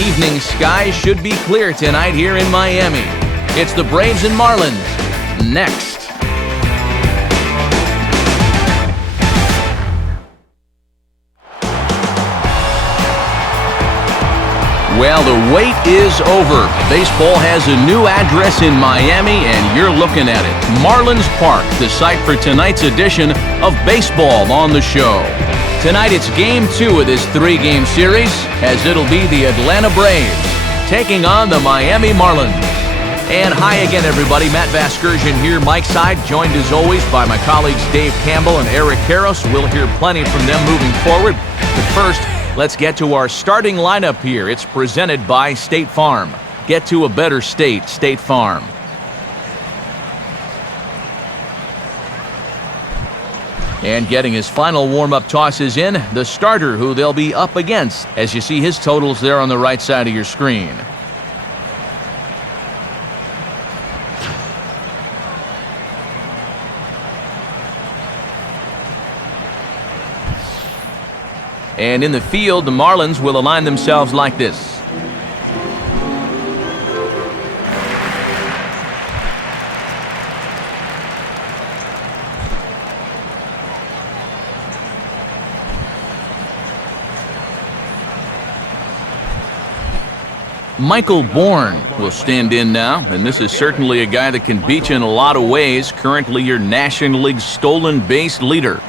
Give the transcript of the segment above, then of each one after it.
Evening skies should be clear tonight here in Miami. It's the Braves and Marlins next. Well, the wait is over. Baseball has a new address in Miami, and you're looking at it. Marlins Park, the site for tonight's edition of Baseball on the Show. Tonight, it's Game 2 of this 3-game series, as it'll be the Atlanta Braves taking on the Miami Marlins. And hi again, everybody. Matt Vasgersian here, Mike Side, joined as always by my colleagues Dave Campbell and Eric Karros. We'll hear plenty from them moving forward. But first, let's get to our starting lineup here. It's presented by State Farm. Get to a better state, State Farm. And getting his final warm-up tosses in, the starter who they'll be up against, as you see his totals there on the right side of your screen. And in the field, the Marlins will align themselves like this. Michael Bourne will stand in now, and this is certainly a guy that can beat you in a lot of ways. Currently your National League stolen base leader.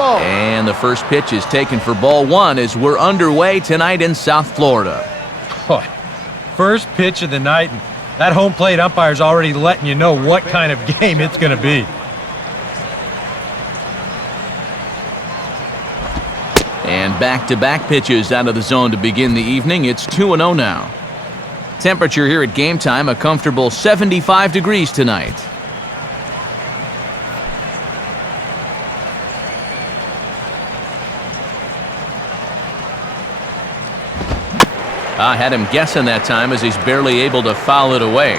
And the first pitch is taken for ball one as we're underway tonight in South Florida. First pitch of the night, and that home plate umpire's already letting you know what kind of game it's going to be. And back-to-back pitches out of the zone to begin the evening. It's 2-0 now. Temperature here at game time, a comfortable 75 degrees tonight. I had him guessing that time as he's barely able to foul it away.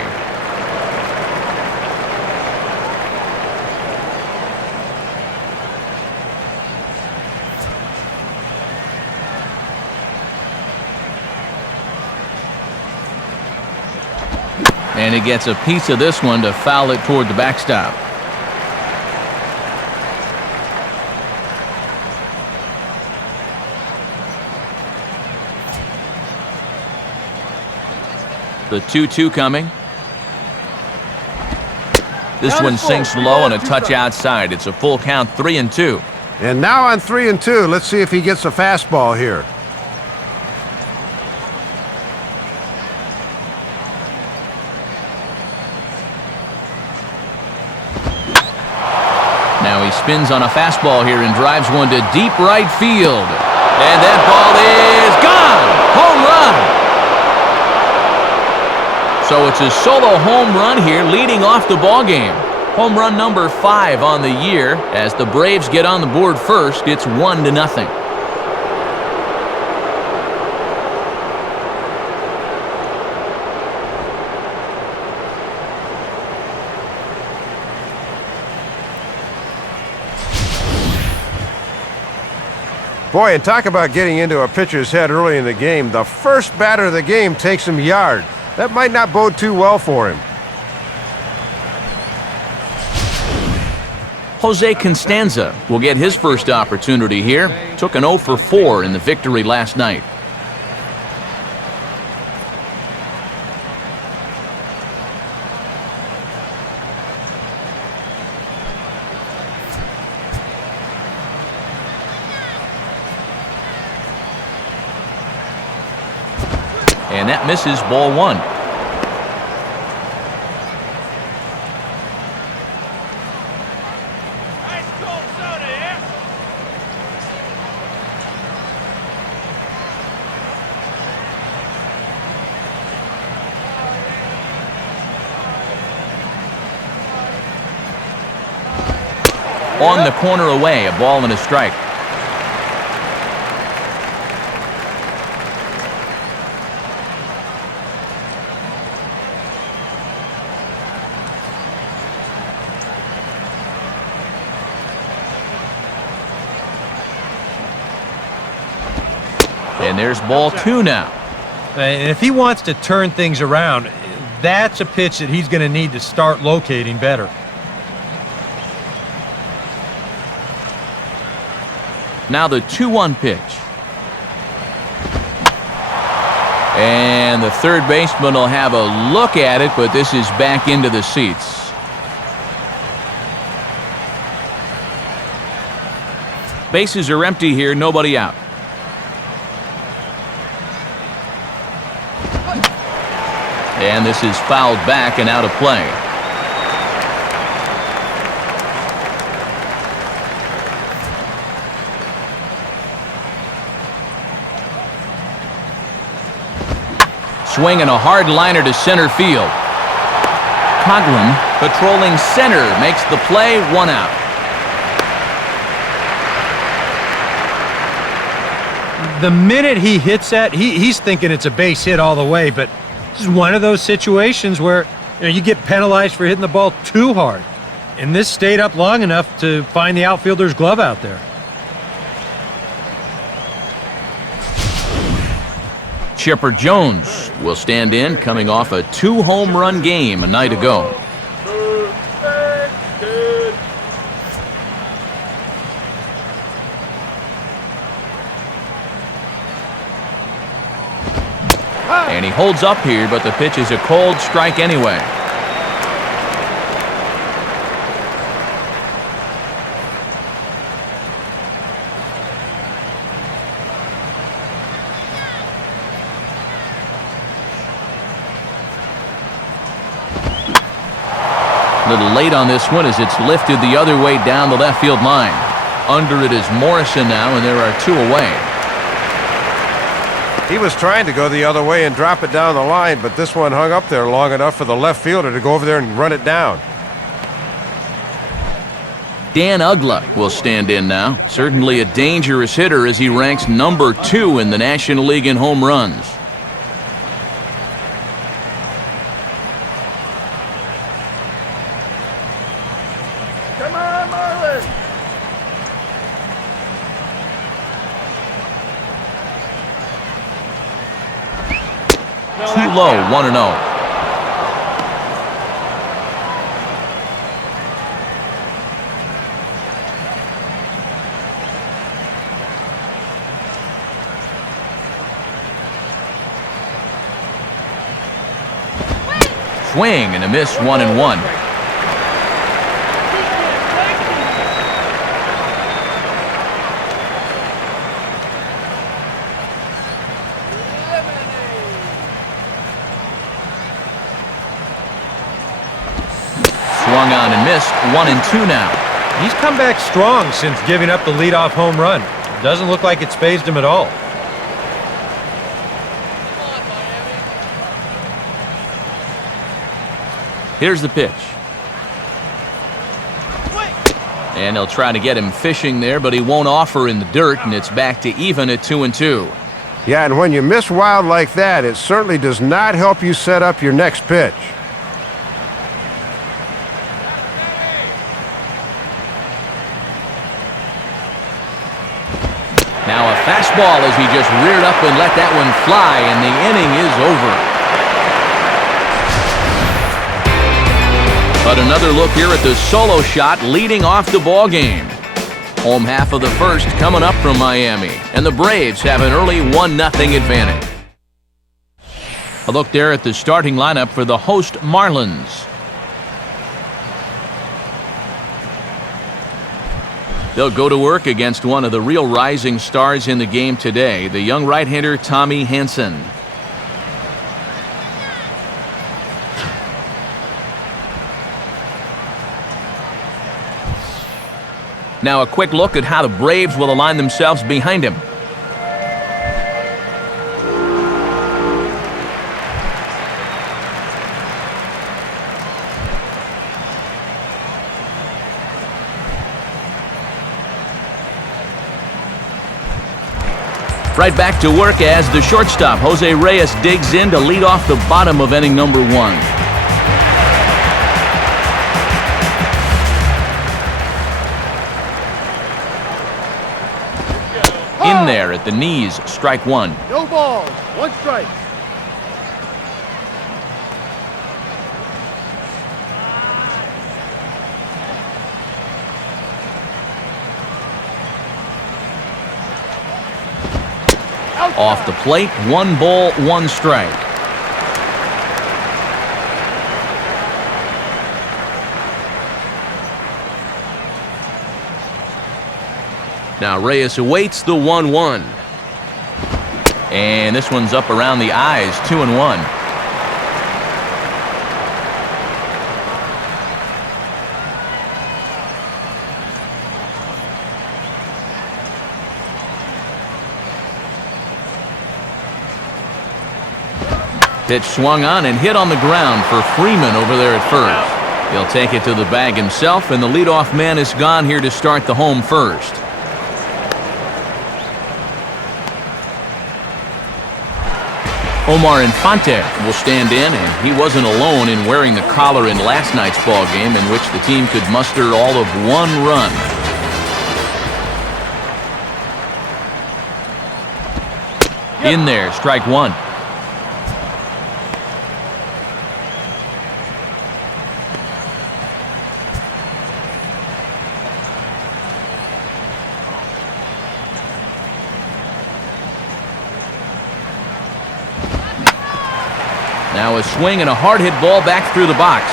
And he gets a piece of this one to foul it toward the backstop. The 2-2 coming. This one sinks low and a touch outside. It's a full count, 3-2. And now on 3-2, let's see if he gets a fastball here. Now he spins on a fastball here and drives one to deep right field. And that ball is gone! Home run! So it's a solo home run here leading off the ballgame. Home run number 5 on the year. As the Braves get on the board first, it's 1-0. Boy, and talk about getting into a pitcher's head early in the game. The first batter of the game takes him yard. That might not bode too well for him. Jose Constanza will get his first opportunity here. Took an 0 for 4 in the victory last night. And that misses, ball one. On the corner away, a ball and a strike. And there's ball 2 now. And if he wants to turn things around, that's a pitch that he's going to need to start locating better. Now the 2-1 pitch. And the third baseman will have a look at it, but this is back into the seats. Bases are empty here, nobody out. And this is fouled back and out of play. Swinging a hard liner to center field. Coughlin patrolling center makes the play, 1 out. The minute he hits that, he's thinking it's a base hit all the way, but this is one of those situations where you get penalized for hitting the ball too hard. And this stayed up long enough to find the outfielder's glove out there. Chipper Jones will stand in, coming off a 2-home run game a night ago. And he holds up here, but the pitch is a cold strike anyway. A little late on this one as it's lifted the other way down the left field line. Under it is Morrison now, and there are 2 away. He was trying to go the other way and drop it down the line, but this one hung up there long enough for the left fielder to go over there and run it down. Dan Uggla will stand in now. Certainly a dangerous hitter as he ranks number 2 in the National League in home runs. Come on, Marlins! Too low, 1-0. Swing and a miss, 1-1. Swung on and missed, 1-2 now. He's come back strong since giving up the leadoff home run. Doesn't look like it's phased him at all. Here's the pitch. And they'll try to get him fishing there, but he won't offer in the dirt, and it's back to even at 2-2. Yeah, and when you miss wild like that, it certainly does not help you set up your next pitch. Now a fastball as he just reared up and let that one fly, and the inning is over. But another look here at the solo shot leading off the ball game. Home half of the first coming up from Miami, and the Braves have an early 1-0 advantage. A look there at the starting lineup for the host Marlins. They'll go to work against one of the real rising stars in the game today, the young right-hander Tommy Hanson. Now a quick look at how the Braves will align themselves behind him. Right back to work as the shortstop, Jose Reyes, digs in to lead off the bottom of inning number 1. In there there at the knees, strike one. No balls. One strike. Off the plate, 1 ball, 1 strike. Now Reyes awaits the 1-1. And this one's up around the eyes, 2-1. Pitch swung on and hit on the ground for Freeman over there at first. He'll take it to the bag himself, and the leadoff man is gone here to start the home first. Omar Infante will stand in, and he wasn't alone in wearing the collar in last night's ball game, in which the team could muster all of 1 run. In there, strike one. Now a swing and a hard hit ball back through the box.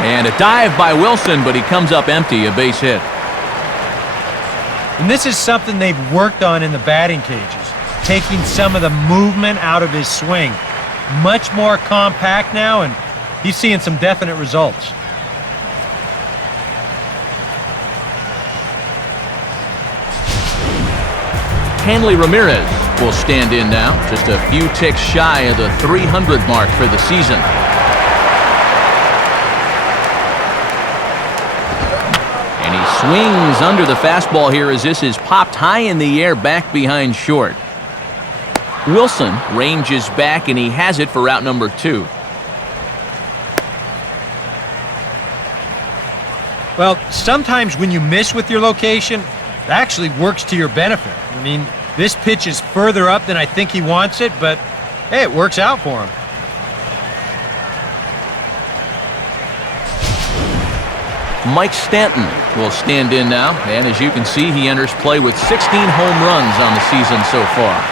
And a dive by Wilson, but he comes up empty, a base hit. And this is something they've worked on in the batting cages, taking some of the movement out of his swing. Much more compact now, and he's seeing some definite results. Hanley Ramirez will stand in now, just a few ticks shy of the 300 mark for the season. And he swings under the fastball here as this is popped high in the air back behind short. Wilson ranges back, and he has it for out number 2. Well, sometimes when you miss with your location, it actually works to your benefit. I mean, this pitch is further up than I think he wants it, but hey, it works out for him. Mike Stanton will stand in now, and as you can see, he enters play with 16 home runs on the season so far.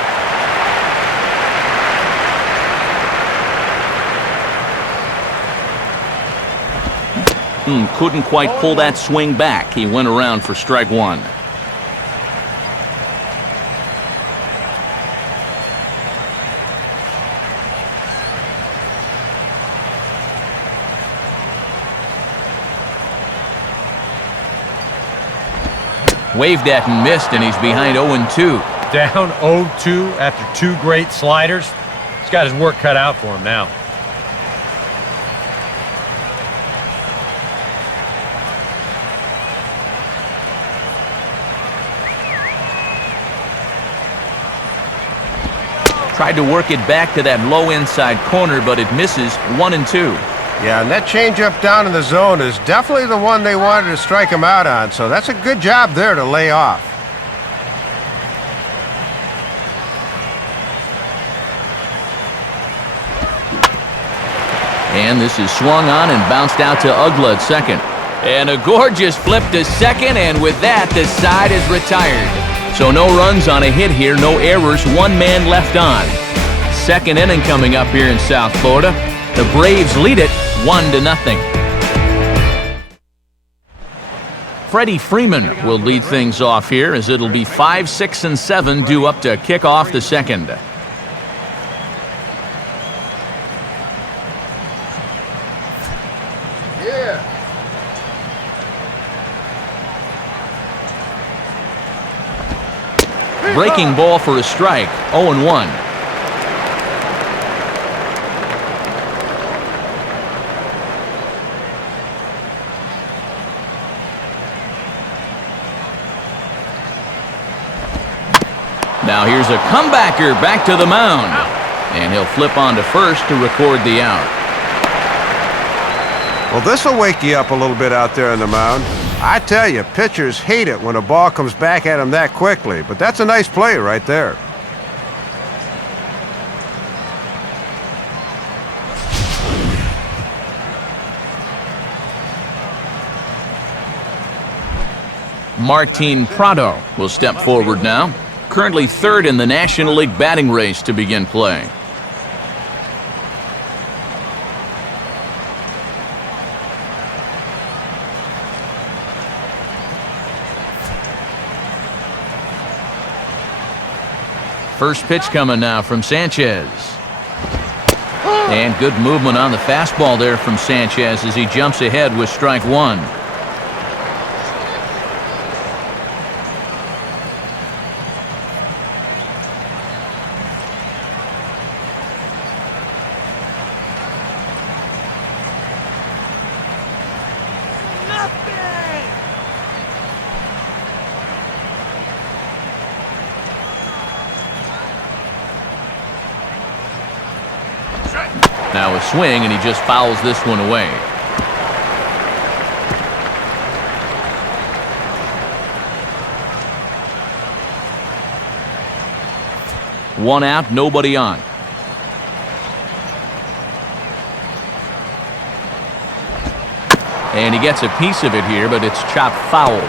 Couldn't quite pull that swing back. He went around for strike one. Waved at and missed, and he's behind 0-2. Down 0-2 after 2 great sliders. He's got his work cut out for him now. Tried to work it back to that low inside corner, but it misses. 1-2. Yeah, and that changeup down in the zone is definitely the one they wanted to strike him out on, so that's a good job there to lay off. And this is swung on and bounced out to Ugla at second. And a gorgeous flip to second, and with that, the side is retired. So no runs on a hit here, no errors, 1 man left on. Second inning coming up here in South Florida. The Braves lead it 1-0. Freddie Freeman will lead things off here, as it'll be 5, 6, and 7 due up to kick off the second. Yeah. Breaking ball for a strike, 0-1. Now here's a comebacker back to the mound. And he'll flip on to first to record the out. Well, this will wake you up a little bit out there on the mound. I tell you, pitchers hate it when a ball comes back at them that quickly, but that's a nice play right there. Martin Prado will step forward now, currently third in the National League batting race to begin play. First pitch coming now from Sanchez. And good movement on the fastball there from Sanchez as he jumps ahead with strike one. Now a swing, and he just fouls this one away. One out, nobody on. And he gets a piece of it here, but it's chopped foul.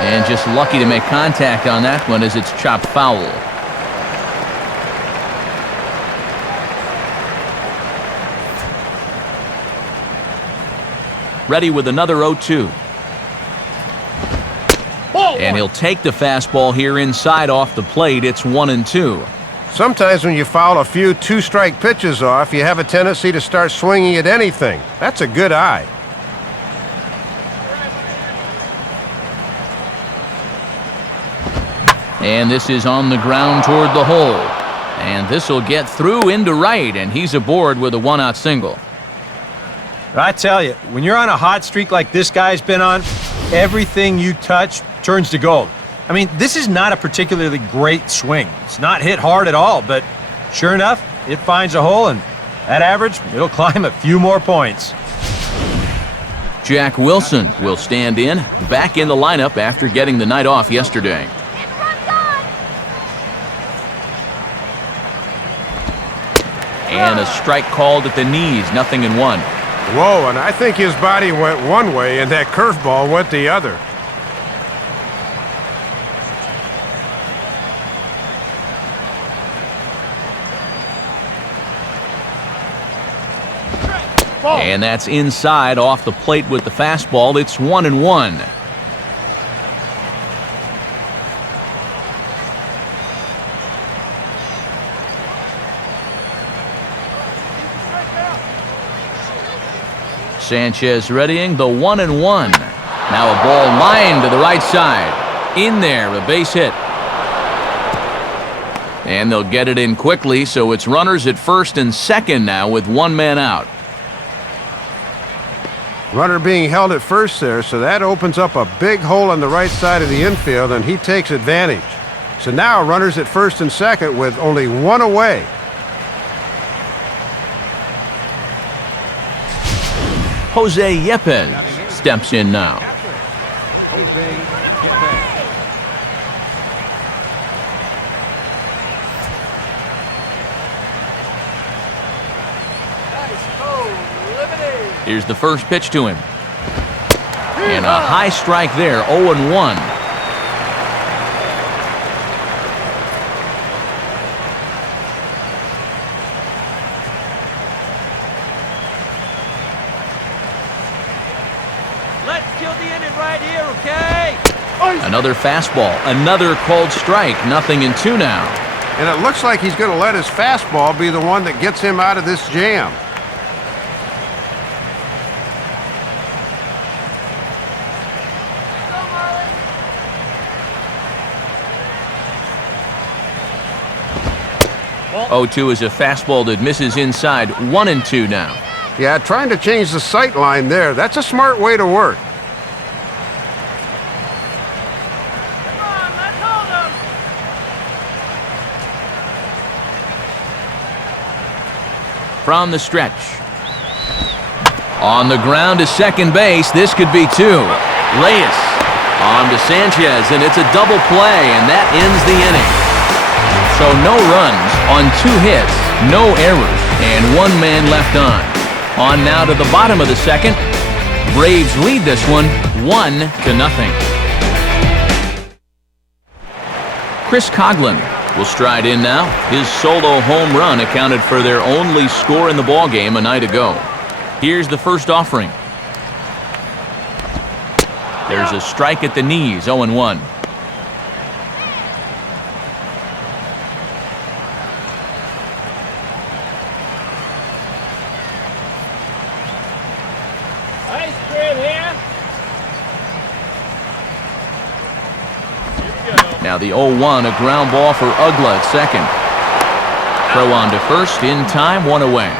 And just lucky to make contact on that one as it's chopped foul. Ready with another 0-2. And he'll take the fastball here inside off the plate. It's 1-2. Sometimes when you foul a few two-strike pitches off, you have a tendency to start swinging at anything. That's a good eye. And this is on the ground toward the hole. And this will get through into right, and he's aboard with a one-out single. I tell you, when you're on a hot streak like this guy's been on, everything you touch turns to gold. I mean, this is not a particularly great swing. It's not hit hard at all, but sure enough, it finds a hole, and at average, it'll climb a few more points. Jack Wilson will stand in, back in the lineup after getting the night off yesterday. And a strike called at the knees, 0-1. Whoa, and I think his body went one way and that curveball went the other. And that's inside off the plate with the fastball. It's 1-1. Sanchez readying the 1-1. Now a ball lined to the right side. In there, a base hit. And they'll get it in quickly, so it's runners at first and second now with one man out. Runner being held at first there, so that opens up a big hole on the right side of the infield, and he takes advantage. So now runners at first and second with only one away. Jose Yepez steps in now. Here's the first pitch to him. And a high strike there, 0-1. Let's kill the inning right here, okay? Another fastball, another called strike, 0-2 now. And it looks like he's going to let his fastball be the one that gets him out of this jam. Go 0-2 is a fastball that misses inside, 1-2 now. Yeah, trying to change the sight line there. That's a smart way to work. Come on, let's hold him. from the stretch. On the ground to second base, this could be two. Reyes on to Sanchez, and it's a double play, and that ends the inning. So no runs on 2 hits, no errors, and 1 man left on. On now to the bottom of the second. Braves lead this one 1-0. Chris Coghlan will stride in now. His solo home run accounted for their only score in the ballgame a night ago. Here's the first offering. There's a strike at the knees, 0-1. Ice cream here. Here we go. Now the 0-1, a ground ball for Ugla at second. Throw on to first, in time, 1 away.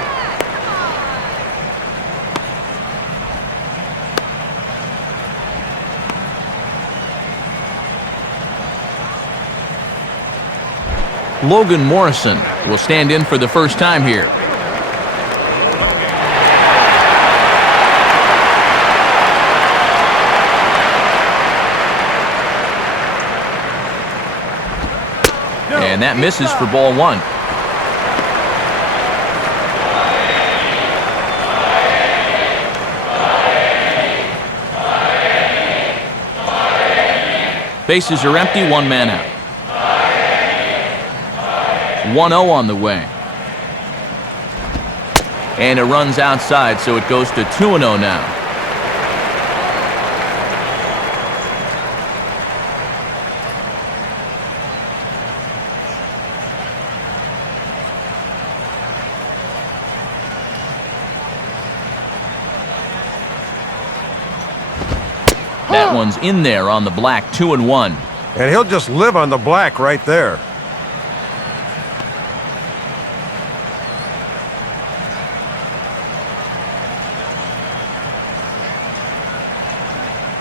Logan Morrison will stand in for the first time here. And that misses for ball 1. Bases are empty, 1 man out. 1-0 on the way. And it runs outside, so it goes to 2-0 now. That one's in there on the black, 2-1. And he'll just live on the black right there.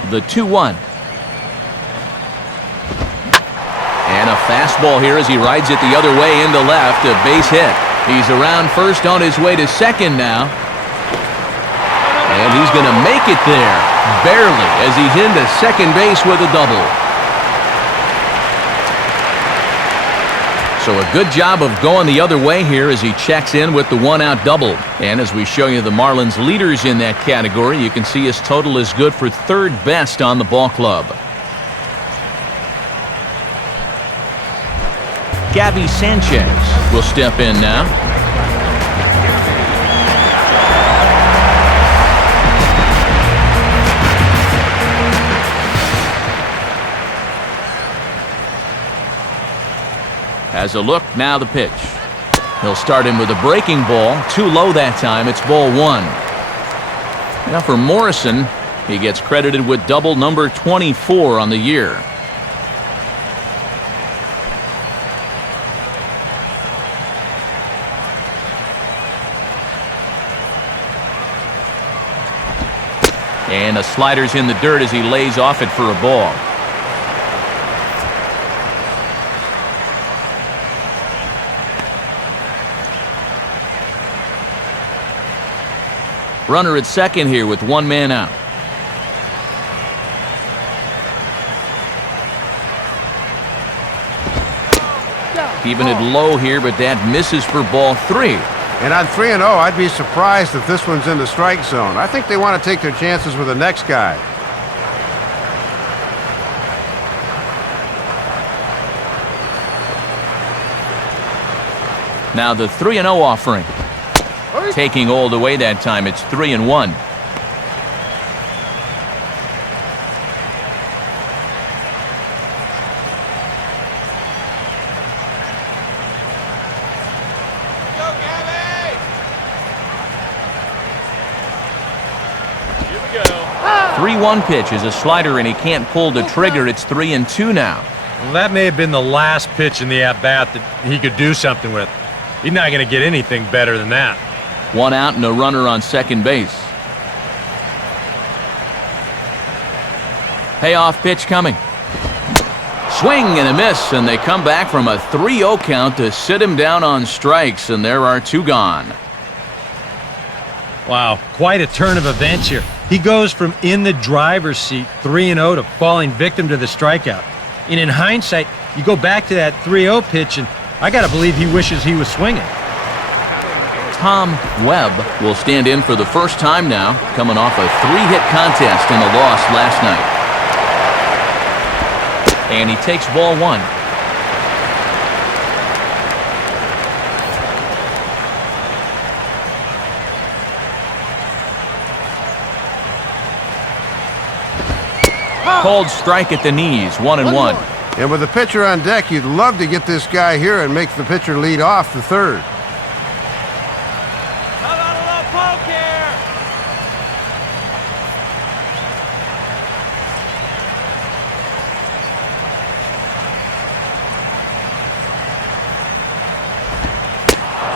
The 2-1. And a fastball here as he rides it the other way into left. A base hit. He's around first on his way to second now. And he's going to make it there. Barely, as he's into second base with a double. So a good job of going the other way here as he checks in with the 1-out double. And as we show you the Marlins leaders in that category, you can see his total is good for 3rd best on the ball club. Gabby Sanchez will step in now. Has a look, now the pitch. He'll start him with a breaking ball. Too low that time, it's ball 1. Now for Morrison, he gets credited with double number 24 on the year. And a slider's in the dirt as he lays off it for a ball. Runner at second here with 1 man out. Keeping it low here, but that misses for ball 3. And on 3-0, I'd be surprised if this one's in the strike zone. I think they want to take their chances with the next guy. Now the 3-0 offering. Taking all the way that time, it's 3-1. Go, Gabby! Here we go. 3-1 pitch is a slider, and he can't pull the trigger. It's 3-2 now. Well, that may have been the last pitch in the at-bat that he could do something with. He's not going to get anything better than that. 1 out and a runner on second base. Payoff pitch coming. Swing and a miss, and they come back from a 3-0 count to sit him down on strikes, and there are 2 gone. Wow, quite a turn of events here. He goes from in the driver's seat 3-0 to falling victim to the strikeout. And in hindsight, you go back to that 3-0 pitch, and I got to believe he wishes he was swinging. Tom Webb will stand in for the first time now, coming off a 3-hit contest in the loss last night. And he takes ball 1. Called strike at the knees, 1-1. And with the pitcher on deck, you'd love to get this guy here and make the pitcher lead off the third. How about a little poke here?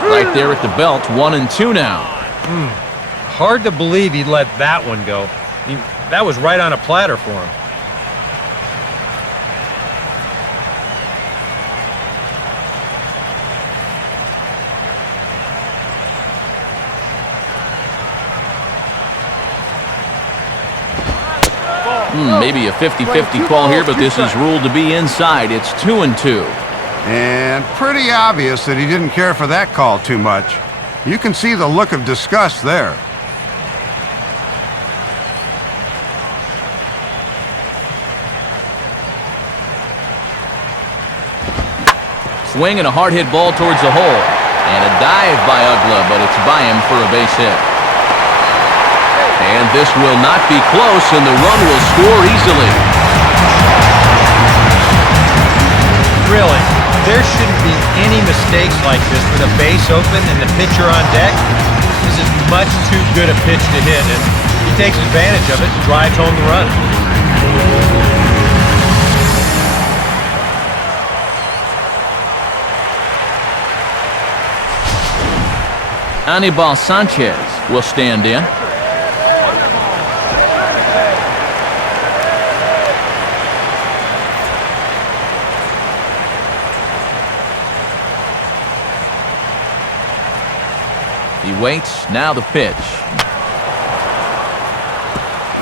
Right there at the belt, 1-2 now. Hard to believe he let that one go. That was right on a platter for him. Maybe a 50-50 call here, but this is ruled to be inside. It's 2-2. And pretty obvious that he didn't care for that call too much. You can see the look of disgust there. Swing and a hard hit ball towards the hole. And a dive by Ugla, but it's by him for a base hit. And this will not be close, and the run will score easily. Really, there shouldn't be any mistakes like this with a base open and the pitcher on deck. This is much too good a pitch to hit, and he takes advantage of it and drives home the run. Anibal Sanchez will stand in. He waits, now the pitch.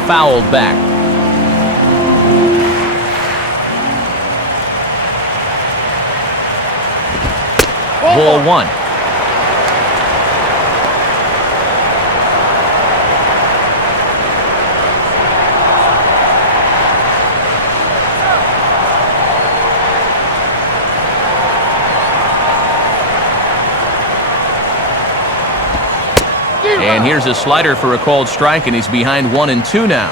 Fouled back. Ball 1. And here's a slider for a called strike, and he's behind 1-2 now.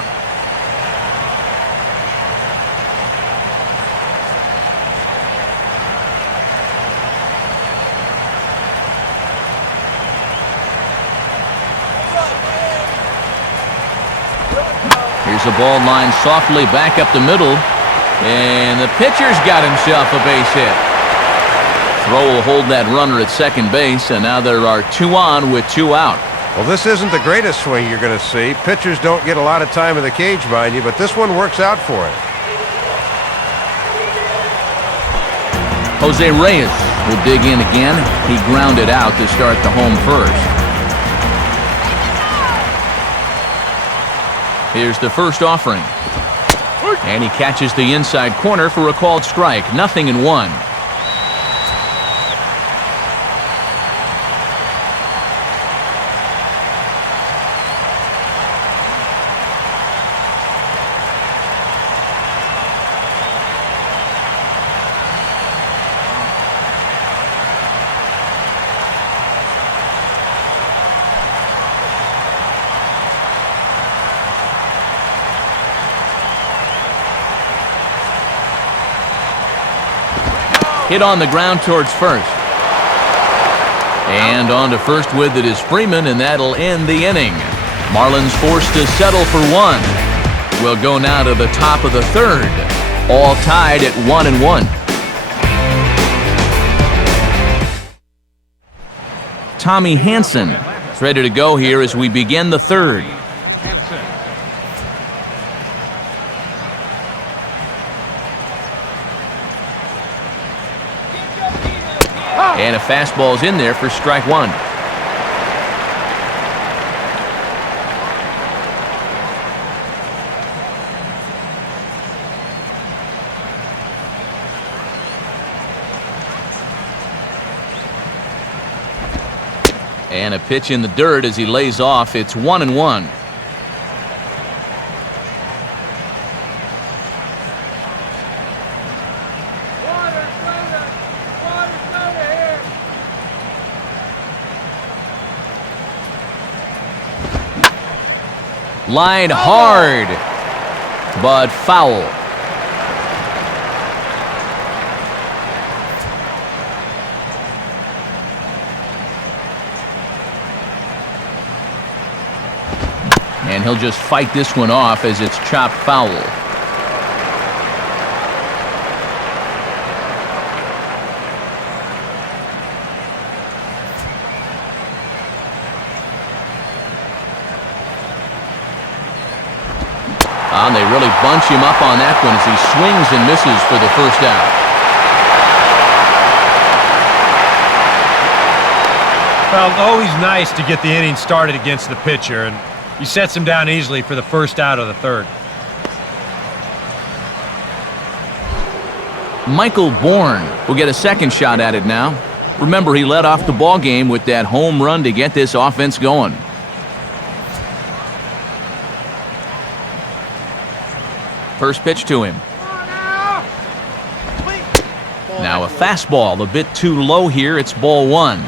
Here's a ball lined softly back up the middle, and the pitcher's got himself a base hit. Throw will hold that runner at second base, and now there are 2 on with 2 out. Well, this isn't the greatest swing you're going to see. Pitchers don't get a lot of time in the cage, mind you, but this one works out for him. Jose Reyes will dig in again. He grounded out to start the home first. Here's the first offering. And he catches the inside corner for a called strike. 0-1. Hit on the ground towards first. And on to first with it is Freeman, and that'll end the inning. Marlins forced to settle for 1. We'll go now to the top of the third. All tied at 1-1. Tommy Hanson is ready to go here as we begin the third. And a fastball's in there for strike 1. And a pitch in the dirt as he lays off. It's 1-1. Line hard, but foul. And he'll just fight this one off as it's chopped foul. And they really bunch him up on that one as he swings and misses for the first out. Well, always nice to get the inning started against the pitcher, and he sets him down easily for the first out of the third. Michael Bourne will get a second shot at it now. Remember, he led off the ball game with that home run to get this offense going. First pitch to him. Now a fastball, a bit too low here. It's ball one.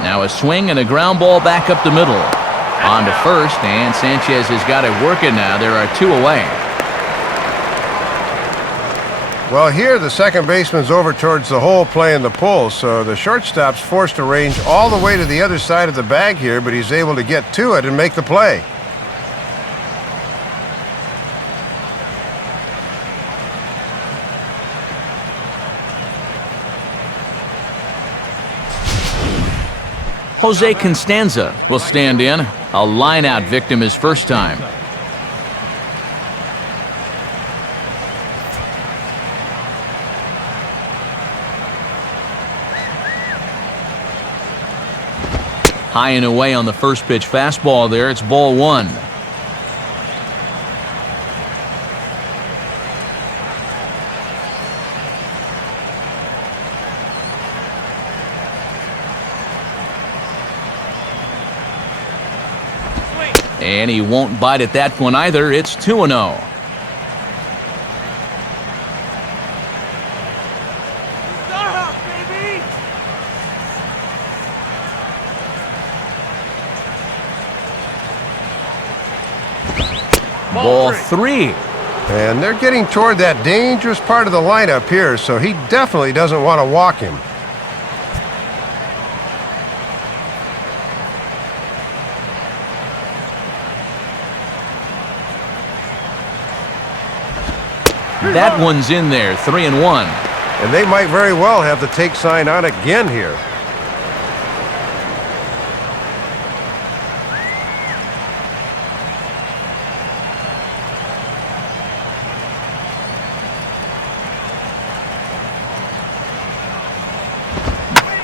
Now a swing and a ground ball back up the middle. On to first, and Sanchez has got it working now. There are two away. Well, here the second baseman's over towards the hole playing the pull, so the shortstop's forced to range all the way to the other side of the bag here, but he's able to get to it and make the play. Jose Constanza will stand in. A line-out victim his first time. High and away on the first pitch fastball there. It's ball one. And he won't bite at that one either. It's 2-0. Ball three. And they're getting toward that dangerous part of the lineup here, so he definitely doesn't want to walk him. That one's in there, 3-1. And they might very well have the take sign on again here.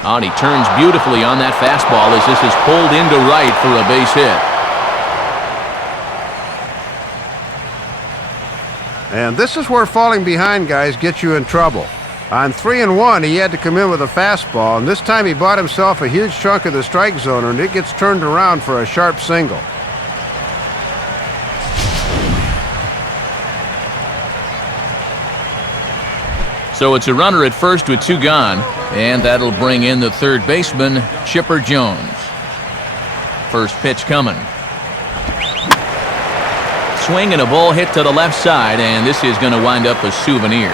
And he turns beautifully on that fastball as this is pulled into right for a base hit. And this is where falling behind guys get you in trouble. On 3-1, he had to come in with a fastball, and this time he bought himself a huge chunk of the strike zone, and it gets turned around for a sharp single. So it's a runner at first with two gone, and that'll bring in the third baseman, Chipper Jones. First pitch coming. Swing and a ball hit to the left side, and this is going to wind up a souvenir.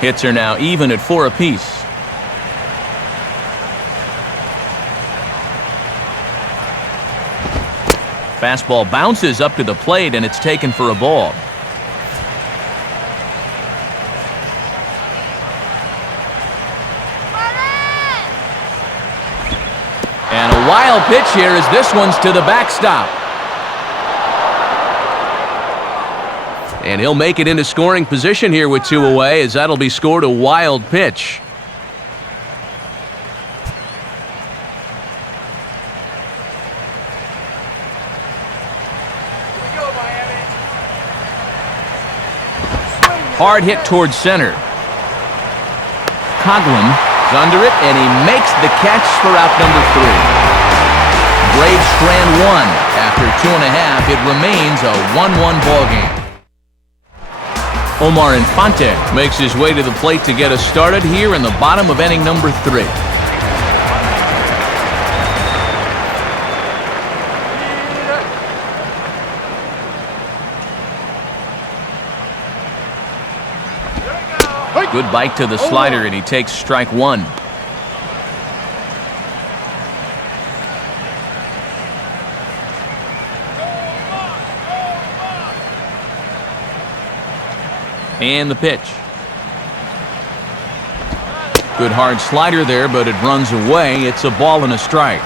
Hits are now even at 4 apiece. Fastball bounces up to the plate, and it's taken for a ball. And a wild pitch here as this one's to the backstop. And he'll make it into scoring position here with 2 away, as that'll be scored a wild pitch. Hard hit towards center. Coughlin is under it, and he makes the catch for out number 3. Braves strand 1. After 2.5, it remains a 1-1 ball game. Omar Infante makes his way to the plate to get us started here in the bottom of inning number 3. Good bite to the slider, and he takes strike 1. And the pitch. Good hard slider there, but it runs away. It's a ball and a strike.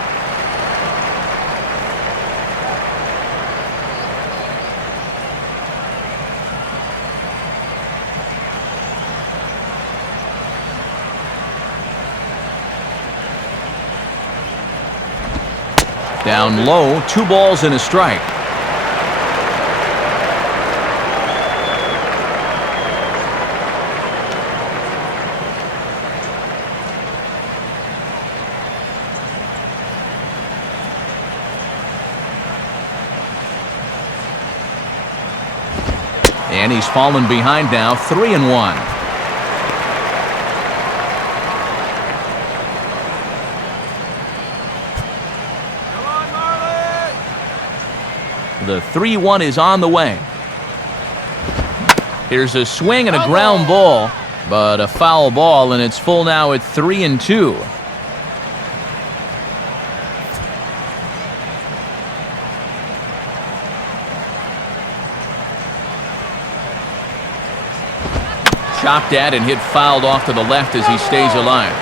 Down low, 2 balls and a strike. And he's fallen behind now, 3-1. The 3-1 is on the way. Here's a swing and a ground ball, but a foul ball, and it's full now at 3-2. Chopped at and hit fouled off to the left as he stays alive.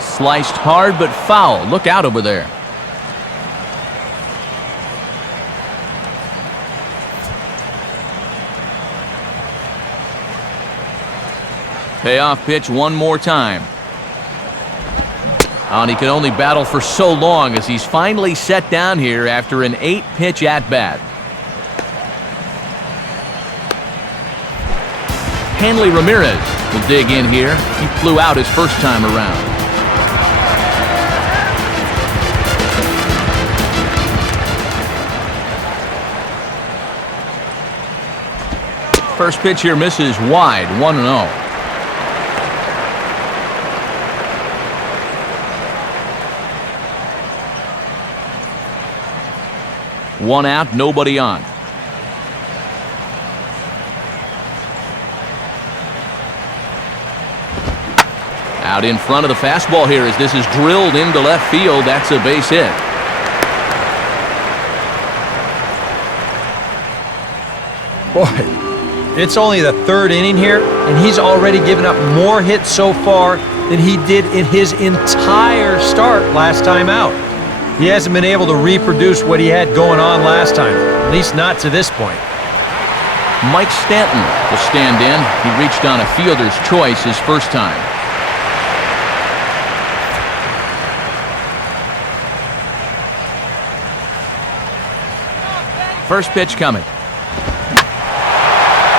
Sliced hard but foul. Look out over there. Payoff pitch one more time. And he can only battle for so long as he's finally set down here after an 8-pitch at-bat. Hanley Ramirez will dig in here. He flew out his first time around. First pitch here misses wide, 1-0. One out, nobody on. Out in front of the fastball here as this is drilled into left field. That's a base hit. Boy, it's only the 3rd inning here, and he's already given up more hits so far than he did in his entire start last time out. He hasn't been able to reproduce what he had going on last time, at least not to this point. Mike Stanton will stand in. He reached on a fielder's choice his first time. First pitch coming.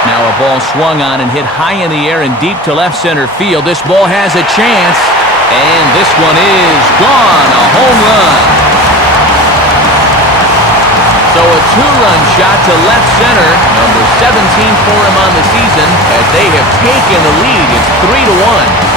Now a ball swung on and hit high in the air and deep to left center field. This ball has a chance, and this one is gone. A home run. So a 2-run shot to left center, number 17 for him on the season, as they have taken the lead. It's 3-1.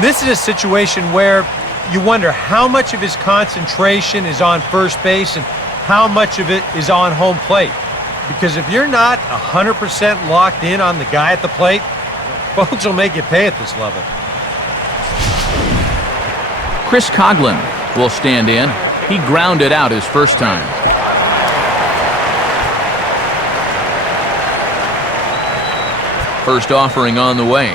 This is a situation where you wonder how much of his concentration is on first base and how much of it is on home plate. Because if you're not 100% locked in on the guy at the plate, folks will make you pay at this level. Chris Coughlin will stand in. He grounded out his first time. First offering on the way.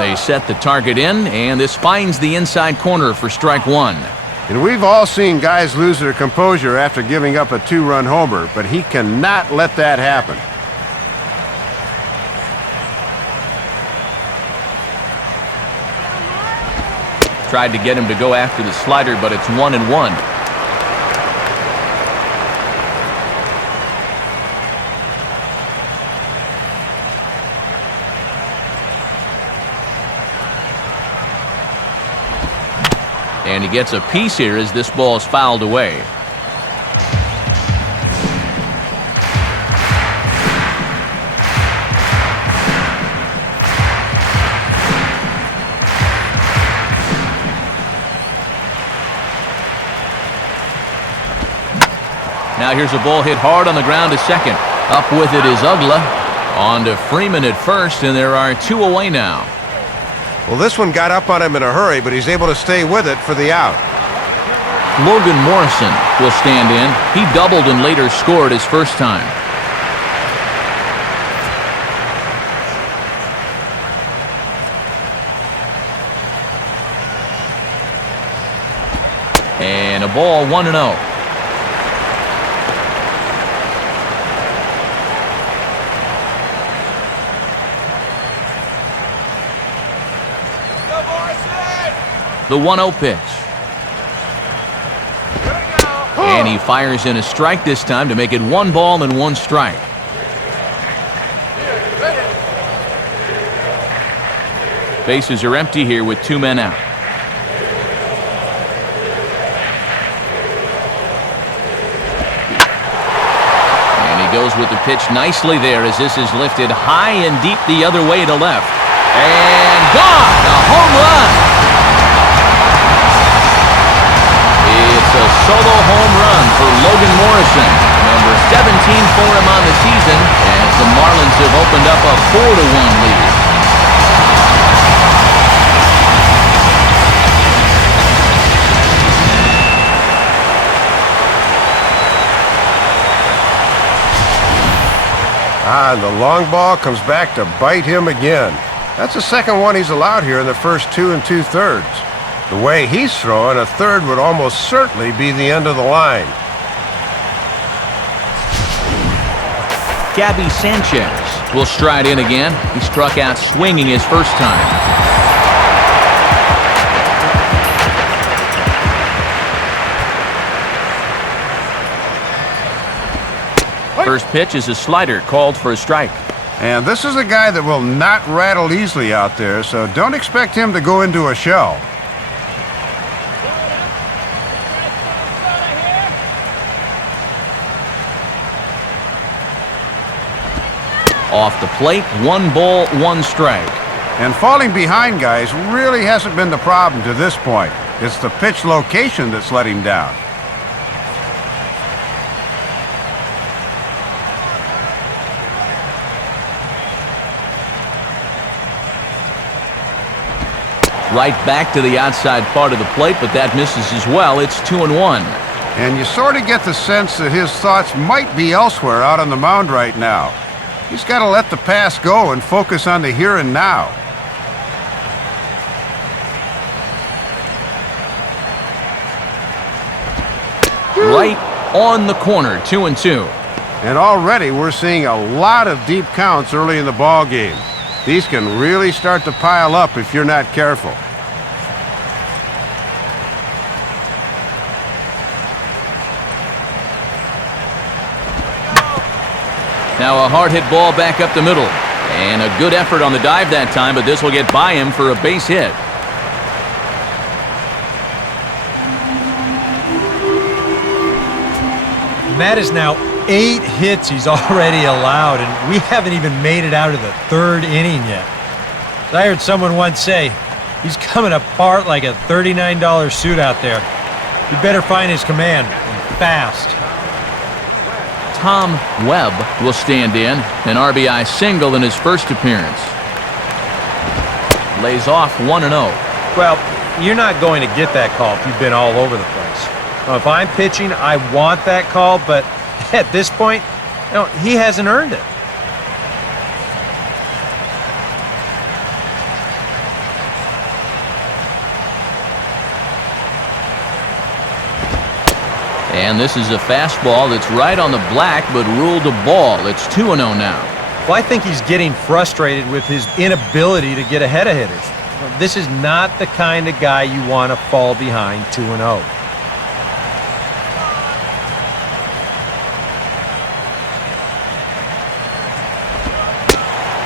They set the target in, and this finds the inside corner for strike one. And we've all seen guys lose their composure after giving up a two-run homer, but he cannot let that happen. Tried to get him to go after the slider, but it's 1-1. And he gets a piece here as this ball is fouled away. Now here's a ball hit hard on the ground to second. Up with it is Ugla. On to Freeman at first, and there are two away now. Well, this one got up on him in a hurry, but he's able to stay with it for the out. Logan Morrison will stand in. He doubled and later scored his first time. And a ball 1-0. The 1-0 pitch. And he fires in a strike this time to make it 1 ball and 1 strike. Bases are empty here with 2 men out. And he goes with the pitch nicely there as this is lifted high and deep the other way to left. And gone! A home run! It's a solo home run for Logan Morrison, number 17 for him on the season, as the Marlins have opened up a 4-1 lead. And the long ball comes back to bite him again. That's the second one he's allowed here in the first 2 2/3. The way he's throwing, a third would almost certainly be the end of the line. Gabby Sanchez will stride in again. He struck out swinging his first time. First pitch is a slider called for a strike. And this is a guy that will not rattle easily out there, so don't expect him to go into a shell. Off the plate, 1 ball, 1 strike. And falling behind guys really hasn't been the problem to this point. It's the pitch location that's let him down. Right back to the outside part of the plate, but that misses as well. It's 2-1. And you sort of get the sense that his thoughts might be elsewhere out on the mound right now. He's got to let the past go and focus on the here and now. Right on the corner, 2-2. And already we're seeing a lot of deep counts early in the ball game. These can really start to pile up if you're not careful. Now a hard hit ball back up the middle. And a good effort on the dive that time, but this will get by him for a base hit. That is now 8 hits he's already allowed, and we haven't even made it out of the 3rd inning yet. I heard someone once say, he's coming apart like a $39 suit out there. He better find his command, and fast. Tom Webb will stand in, an RBI single in his first appearance. Lays off 1-0. Well, you're not going to get that call if you've been all over the place. Now, if I'm pitching, I want that call, but at this point, he hasn't earned it. And this is a fastball that's right on the black, but ruled a ball. It's 2-0 now. Well, I think he's getting frustrated with his inability to get ahead of hitters. This is not the kind of guy you want to fall behind 2-0.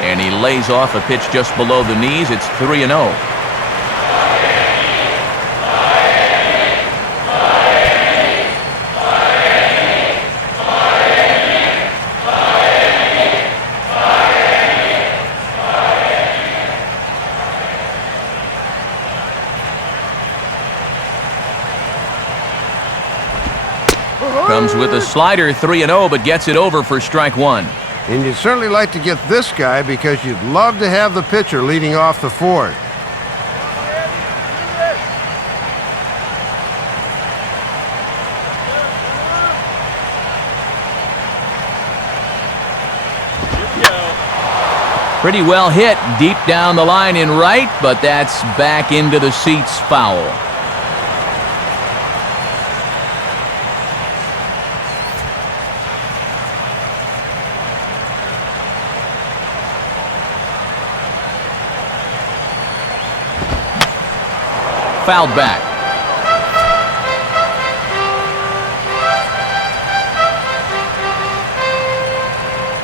And he lays off a pitch just below the knees. It's 3-0. Comes with a slider, 3-0, but gets it over for strike one. And you'd certainly like to get this guy because you'd love to have the pitcher leading off the fourth. Pretty well hit deep down the line in right, but that's back into the seats, foul. Fouled back.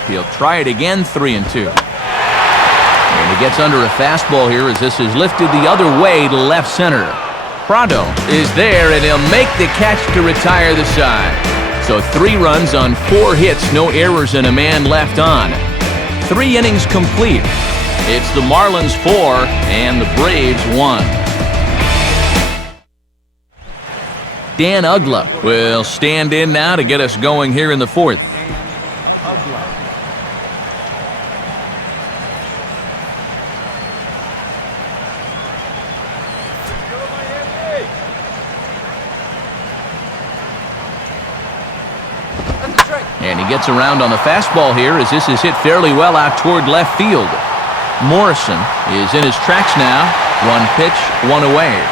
He'll try it again, 3-2. And he gets under a fastball here as this is lifted the other way to left center. Prado is there, and he'll make the catch to retire the side. So 3 runs on 4 hits, no errors, and a man left on. 3 innings complete. It's the Marlins 4 and the Braves 1. Dan Ugla will stand in now to get us going here in the 4th. And he gets around on the fastball here as this is hit fairly well out toward left field. Morrison is in his tracks now. 1 pitch, 1 away.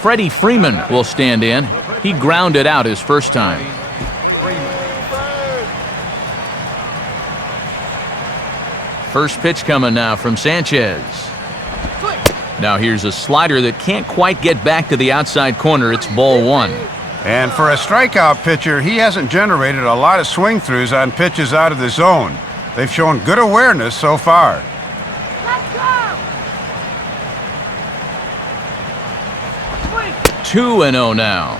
Freddie Freeman will stand in. He grounded out his first time. First pitch coming now from Sanchez. Now here's a slider that can't quite get back to the outside corner. It's ball 1. And for a strikeout pitcher, he hasn't generated a lot of swing-throughs on pitches out of the zone. They've shown good awareness so far. 2-0 now.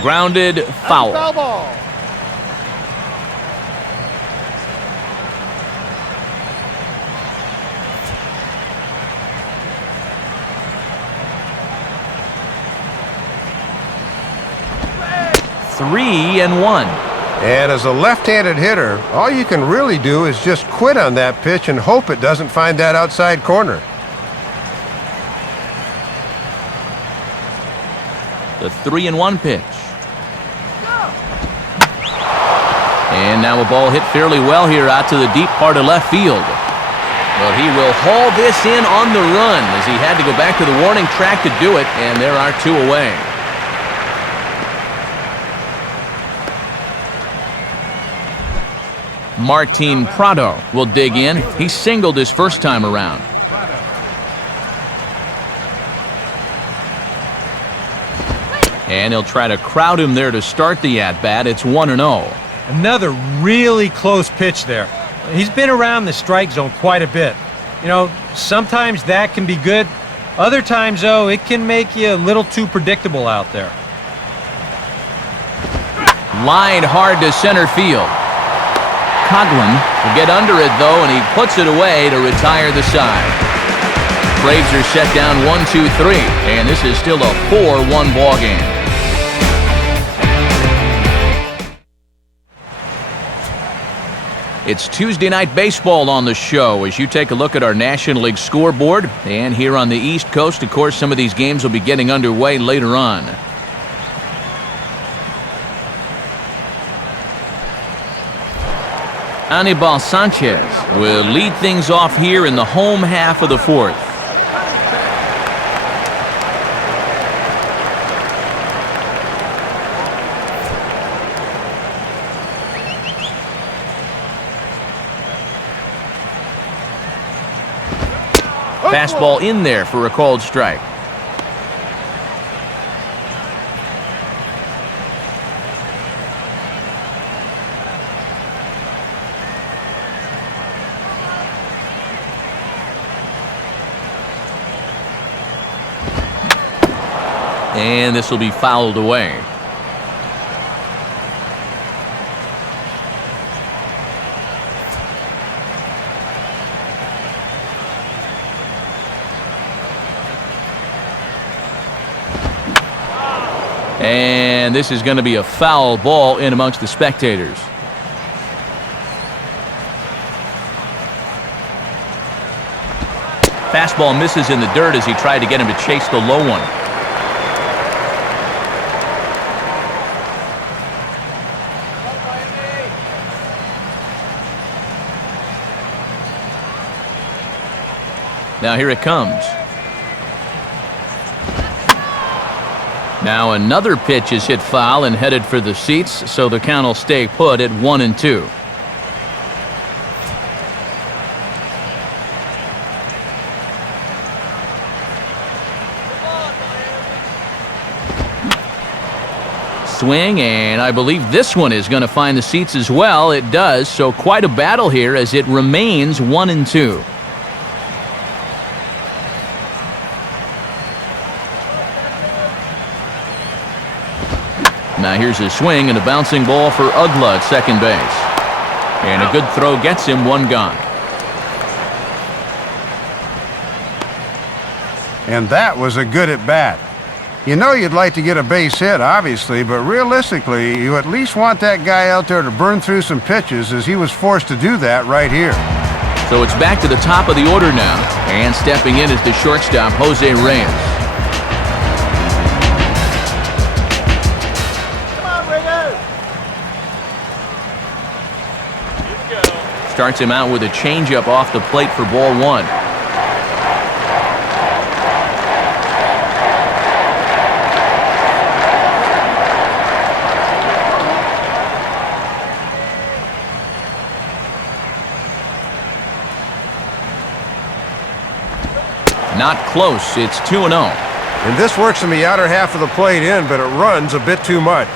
Grounded, foul. Foul ball. Three and 1. And as a left-handed hitter, all you can really do is just quit on that pitch and hope it doesn't find that outside corner. The 3-1 pitch. And now a ball hit fairly well here out to the deep part of left field. Well, he will haul this in on the run as he had to go back to the warning track to do it, and there are 2 away. Martin Prado will dig in. He singled his first time around. And he'll try to crowd him there to start the at-bat. It's 1-0. Another really close pitch there. He's been around the strike zone quite a bit. You know, sometimes that can be good. Other times, though, it can make you a little too predictable out there. Lined hard to center field. Coughlin will get under it, though, and he puts it away to retire the side. Braves are set down 1-2-3, and this is still a 4-1 ball game. It's Tuesday Night Baseball on the show as you take a look at our National League scoreboard. And here on the East Coast, of course, some of these games will be getting underway later on. Anibal Sanchez will lead things off here in the home half of the fourth. Fastball in there for a called strike. And this will be fouled away. And this is going to be a foul ball in amongst the spectators. Fastball misses in the dirt as he tried to get him to chase the low one. Now here it comes. Now another pitch is hit foul and headed for the seats, so the count will stay put at 1-2. Swing, and I believe this one is going to find the seats as well. It does, so quite a battle here as it remains 1-2. Now here's a swing and a bouncing ball for Ugla at second base. And a good throw gets him one gone. And that was a good at bat. You know you'd like to get a base hit, obviously, but realistically, you at least want that guy out there to burn through some pitches, as he was forced to do that right here. So it's back to the top of the order now. And stepping in is the shortstop, Jose Reyes. Starts him out with a changeup off the plate for ball one. Not close. It's 2-0. And this works in the outer half of the plate in, but it runs a bit too much.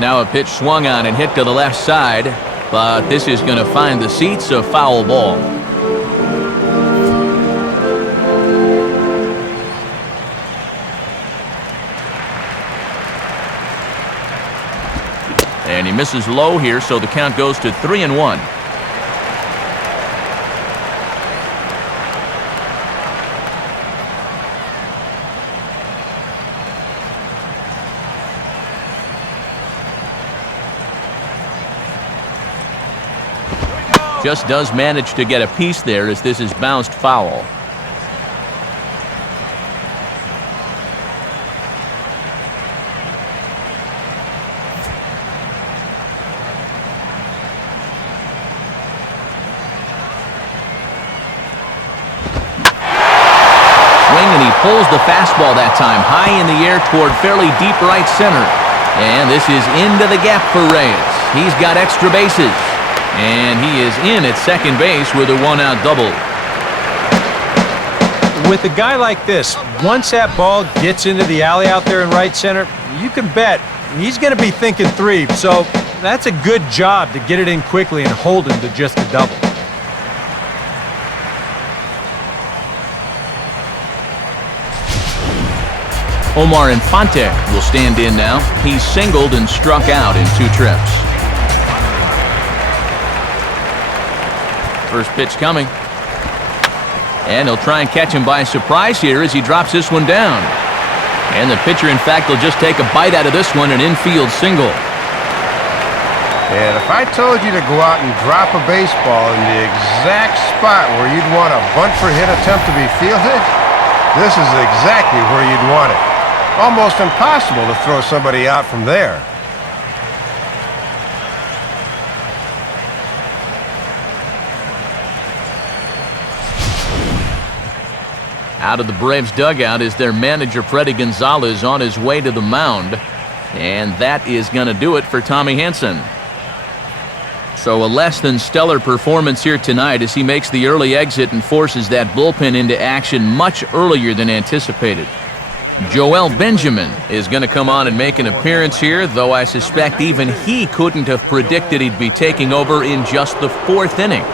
Now a pitch swung on and hit to the left side, but this is going to find the seats, a foul ball. And he misses low here, so the count goes to 3-1. Just does manage to get a piece there as this is bounced foul. Swing, and he pulls the fastball that time high in the air toward fairly deep right center. And this is into the gap for Reyes. He's got extra bases. And he is in at second base with a one-out double. With a guy like this, once that ball gets into the alley out there in right center, you can bet he's going to be thinking three. So that's a good job to get it in quickly and hold him to just a double. Omar Infante will stand in now. He's singled and struck out in 2 trips. First pitch coming. And he'll try and catch him by surprise here as he drops this one down. And the pitcher, in fact, will just take a bite out of this one, an infield single. And if I told you to go out and drop a baseball in the exact spot where you'd want a bunt for hit attempt to be fielded, this is exactly where you'd want it. Almost impossible to throw somebody out from there. Out of the Braves dugout is their manager, Freddie Gonzalez, on his way to the mound. And that is going to do it for Tommy Hanson. So a less than stellar performance here tonight as he makes the early exit and forces that bullpen into action much earlier than anticipated. Joel Benjamin is going to come on and make an appearance here, though I suspect even he couldn't have predicted he'd be taking over in just the 4th inning.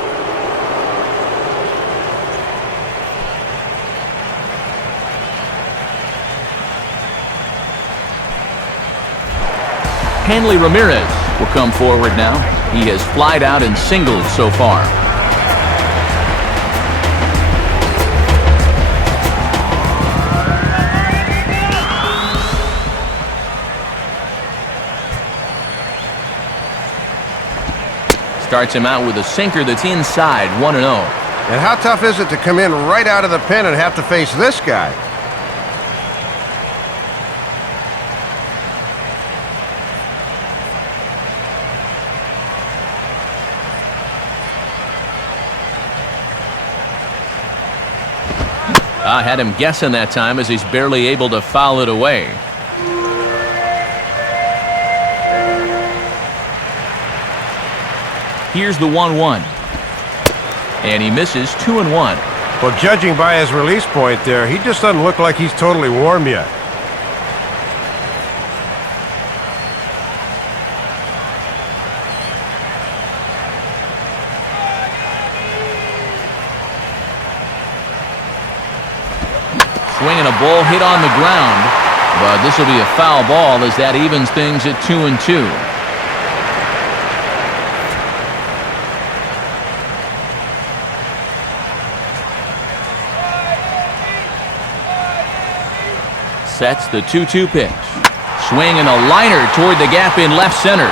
Hanley Ramirez will come forward now. He has flied out and singled so far. Starts him out with a sinker that's inside, 1-0. And how tough is it to come in right out of the pen and have to face this guy? I had him guessing that time as he's barely able to foul it away. Here's the 1-1. And he misses 2-1. Well, judging by his release point there, he just doesn't look like he's totally warm yet. Swinging a ball hit on the ground, but this will be a foul ball as that evens things at 2-2. Sets the 2-2 pitch. Swinging a liner toward the gap in left center.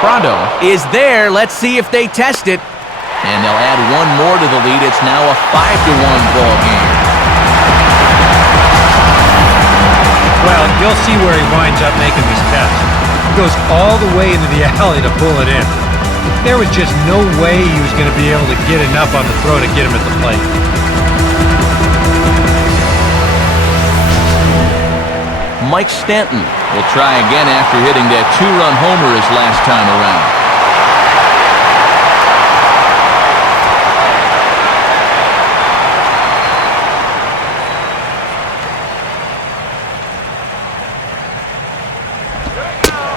Prado is there. Let's see if they test it. And they'll add one more to the lead. It's now a 5-1 ball game. Well, you'll see where he winds up making these tests. He goes all the way into the alley to pull it in. There was just no way he was going to be able to get enough on the throw to get him at the plate. Mike Stanton will try again after hitting that 2-run homer his last time around.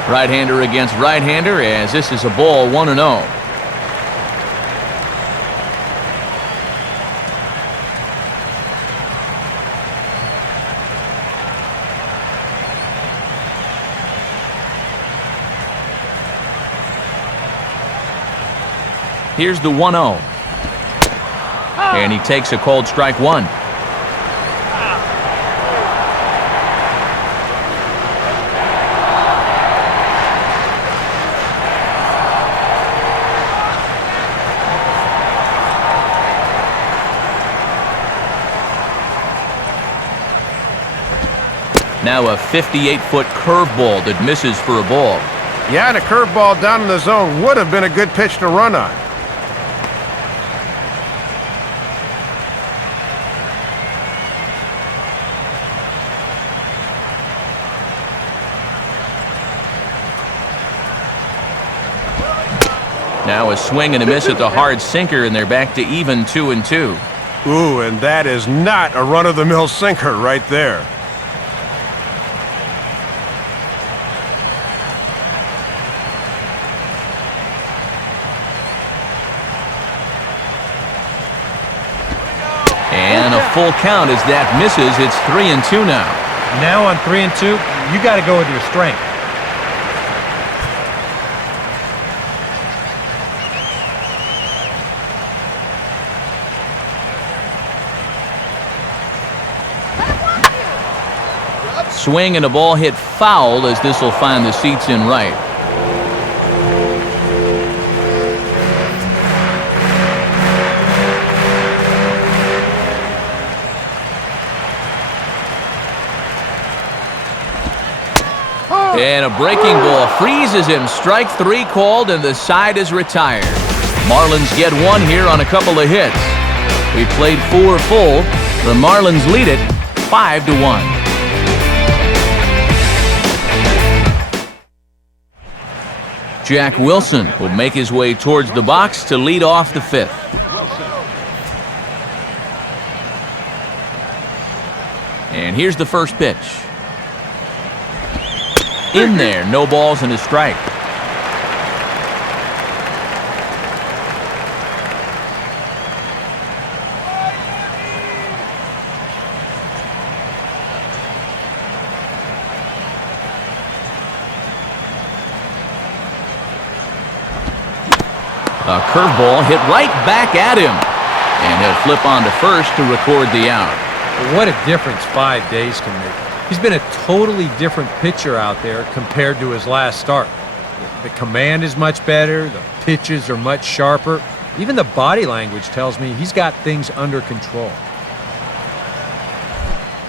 Right-hander against right-hander as this is a ball, 1-0. Here's the 1-0. And he takes a called strike one. Now a 58-foot curveball that misses for a ball. Yeah, and a curveball down in the zone would have been a good pitch to run on. Now a swing and a miss at the hard sinker, and they're back to even 2-2. Ooh, and that is not a run-of-the-mill sinker right there. And a full count as that misses. It's 3-2 now. Now on 3-2, you got to go with your strength. swing and a ball hit foul as this will find the seats in right. And a breaking ball freezes him. Strike 3 called, and the side is retired. Marlins get one here on a couple of hits. We played 4 full. The Marlins lead it 5-1. Jack Wilson will make his way towards the box to lead off the 5th. And here's the first pitch. In there, no balls and a strike. A curveball hit right back at him. And he'll flip on to first to record the out. What a difference 5 days can make. He's been a totally different pitcher out there compared to his last start. The command is much better. The pitches are much sharper. Even the body language tells me he's got things under control.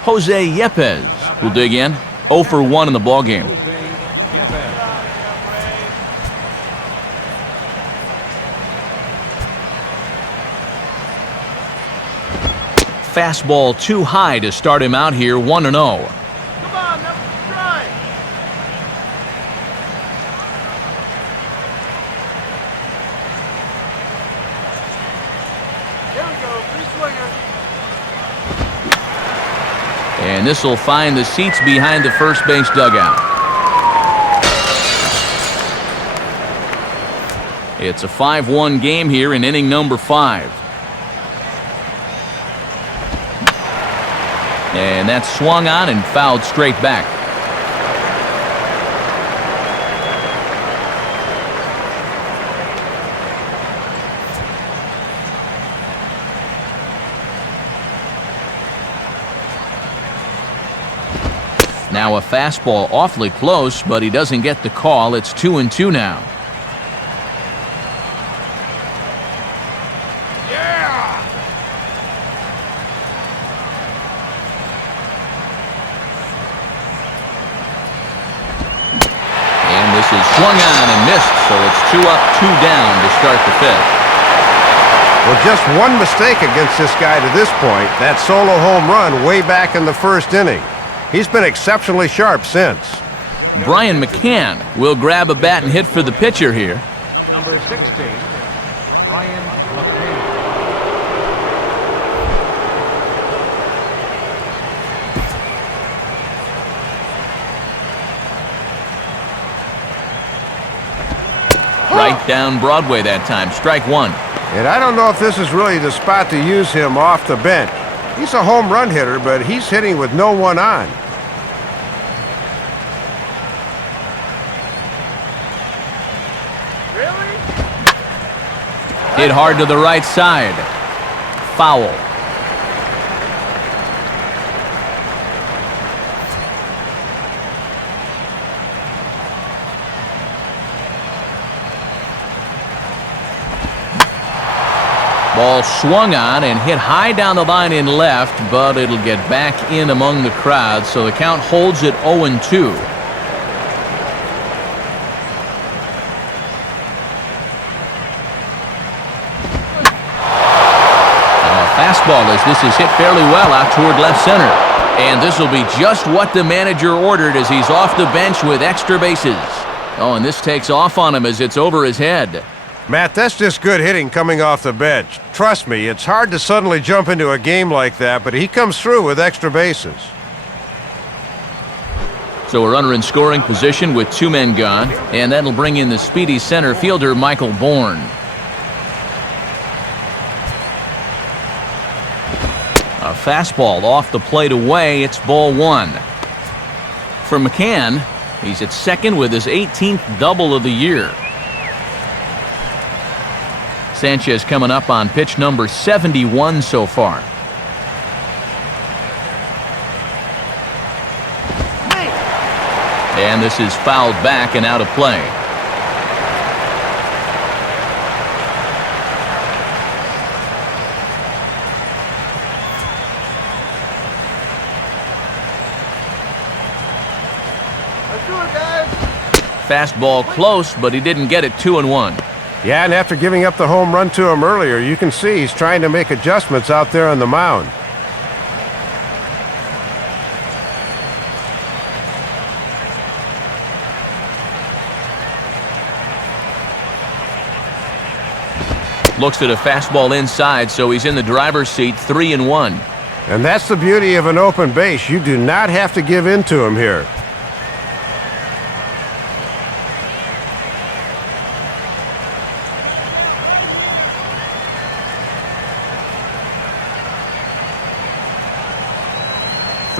Jose Yepez will dig in. 0 for 1 in the ballgame. Fastball too high to start him out here, 1-0. Come on, that's a strike. Here we go, free swinger. And this will find the seats behind the first base dugout. It's a 5-1 game here in inning number 5. And that's swung on and fouled straight back. Now a fastball awfully close, but he doesn't get the call. It's 2-2 now. Swung on and missed, so it's 2 up, 2 down to start the 5th. Well, just one mistake against this guy to this point, that solo home run way back in the 1st inning. He's been exceptionally sharp since. Brian McCann will grab a bat and hit for the pitcher here. Number 16, Brian McCann. Right down Broadway that time. Strike 1. And I don't know if this is really the spot to use him off the bench. He's a home run hitter, but he's hitting with no one on. Really? Hit hard to the right side. Foul. Ball swung on and hit high down the line in left, but it'll get back in among the crowd, so the count holds at 0-2. Fastball as this is hit fairly well out toward left center. And this will be just what the manager ordered as he's off the bench with extra bases. Oh, and this takes off on him as it's over his head. Matt, that's just good hitting coming off the bench. Trust me, it's hard to suddenly jump into a game like that, but he comes through with extra bases. So a runner in scoring position with 2 men gone, and that'll bring in the speedy center fielder, Michael Bourne. A fastball off the plate away. It's ball 1. For McCann, he's at second with his 18th double of the year. Sanchez coming up on pitch number 71 so far. And this is fouled back and out of play. Let's do it, guys. Fastball close, but he didn't get it 2-1. Yeah, and after giving up the home run to him earlier, you can see he's trying to make adjustments out there on the mound. Looks at a fastball inside, so he's in the driver's seat, 3-1. And that's the beauty of an open base. You do not have to give in to him here.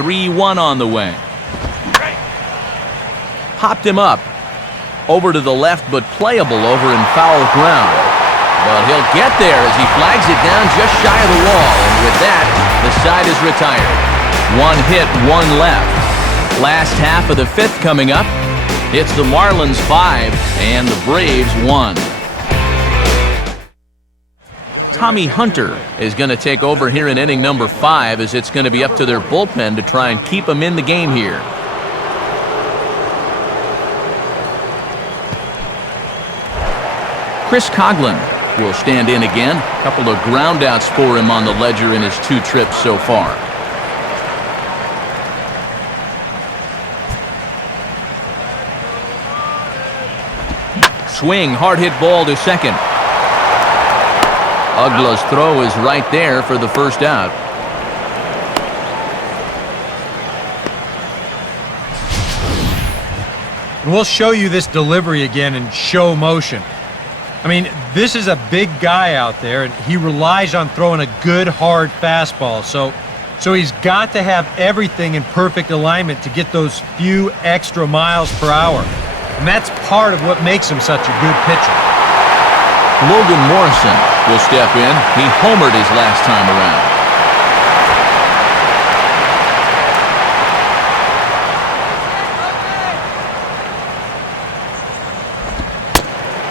One on the way. Popped him up. Over to the left, but playable over in foul ground. But he'll get there as he flags it down just shy of the wall. And with that, the side is retired. 1 hit, 1 left. Last half of the 5th coming up. It's the Marlins 5 and the Braves 1. Tommy Hunter is going to take over here in inning number 5, as it's going to be up to their bullpen to try and keep him in the game here. Chris Coughlin will stand in again. A couple of ground outs for him on the ledger in his 2 trips so far. Swing, hard hit ball to second. Ugla's throw is right there for the first out. And we'll show you this delivery again in show motion. I mean, this is a big guy out there, and he relies on throwing a good, hard fastball. So he's got to have everything in perfect alignment to get those few extra miles per hour. And that's part of what makes him such a good pitcher. Logan Morrison will step in. He homered his last time around.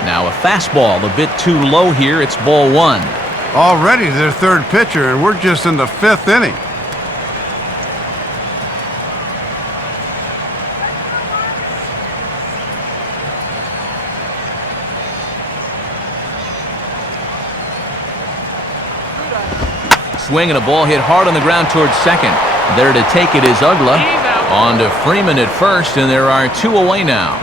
Now a fastball a bit too low here. It's ball 1. Already their 3rd pitcher, and we're just in the 5th inning. Swing and a ball hit hard on the ground towards second. There to take it is Ugla. On to Freeman at first, and there are 2 away now.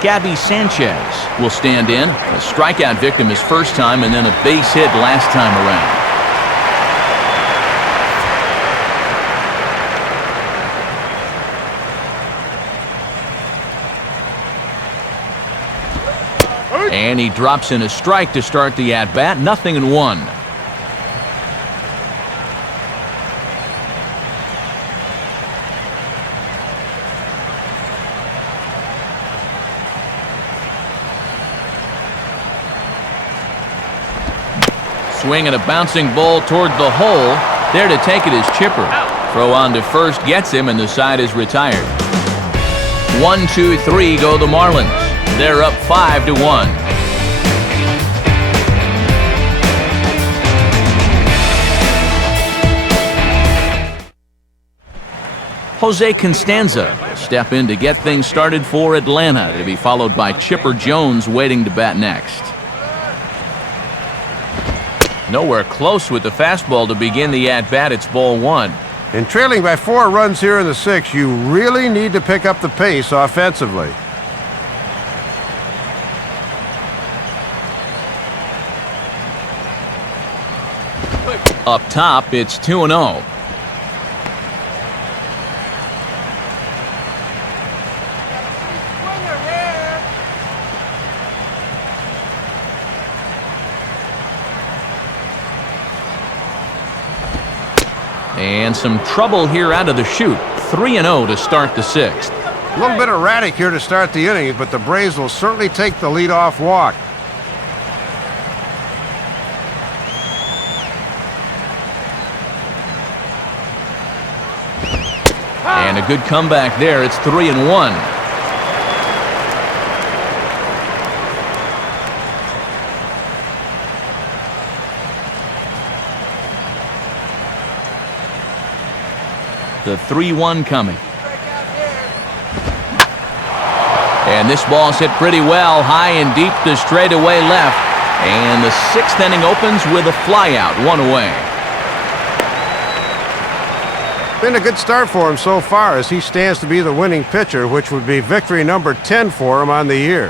Gabby Sanchez will stand in. A strikeout victim his first time, and then a base hit last time around. And he drops in a strike to start the at-bat. 0-1. Swing and a bouncing ball toward the hole. There to take it is Chipper. Throw on to first gets him, and the side is retired. 1, 2, 3 go the Marlins. They're up 5-1. Jose Constanza will step in to get things started for Atlanta, to be followed by Chipper Jones waiting to bat next. Nowhere close with the fastball to begin the at-bat. It's ball 1. And trailing by 4 runs here in the 6th, you really need to pick up the pace offensively. Up top, it's 2-0. And some trouble here out of the chute. 3-0 to start the 6th. A little bit erratic here to start the inning, but the Braves will certainly take the leadoff walk. good comeback there. It's 3-1. The 3-1 coming. And this ball's hit pretty well, high and deep to straightaway left. And the 6th inning opens with a flyout, 1 away. Been a good start for him so far as he stands to be the winning pitcher, which would be victory number 10 for him on the year.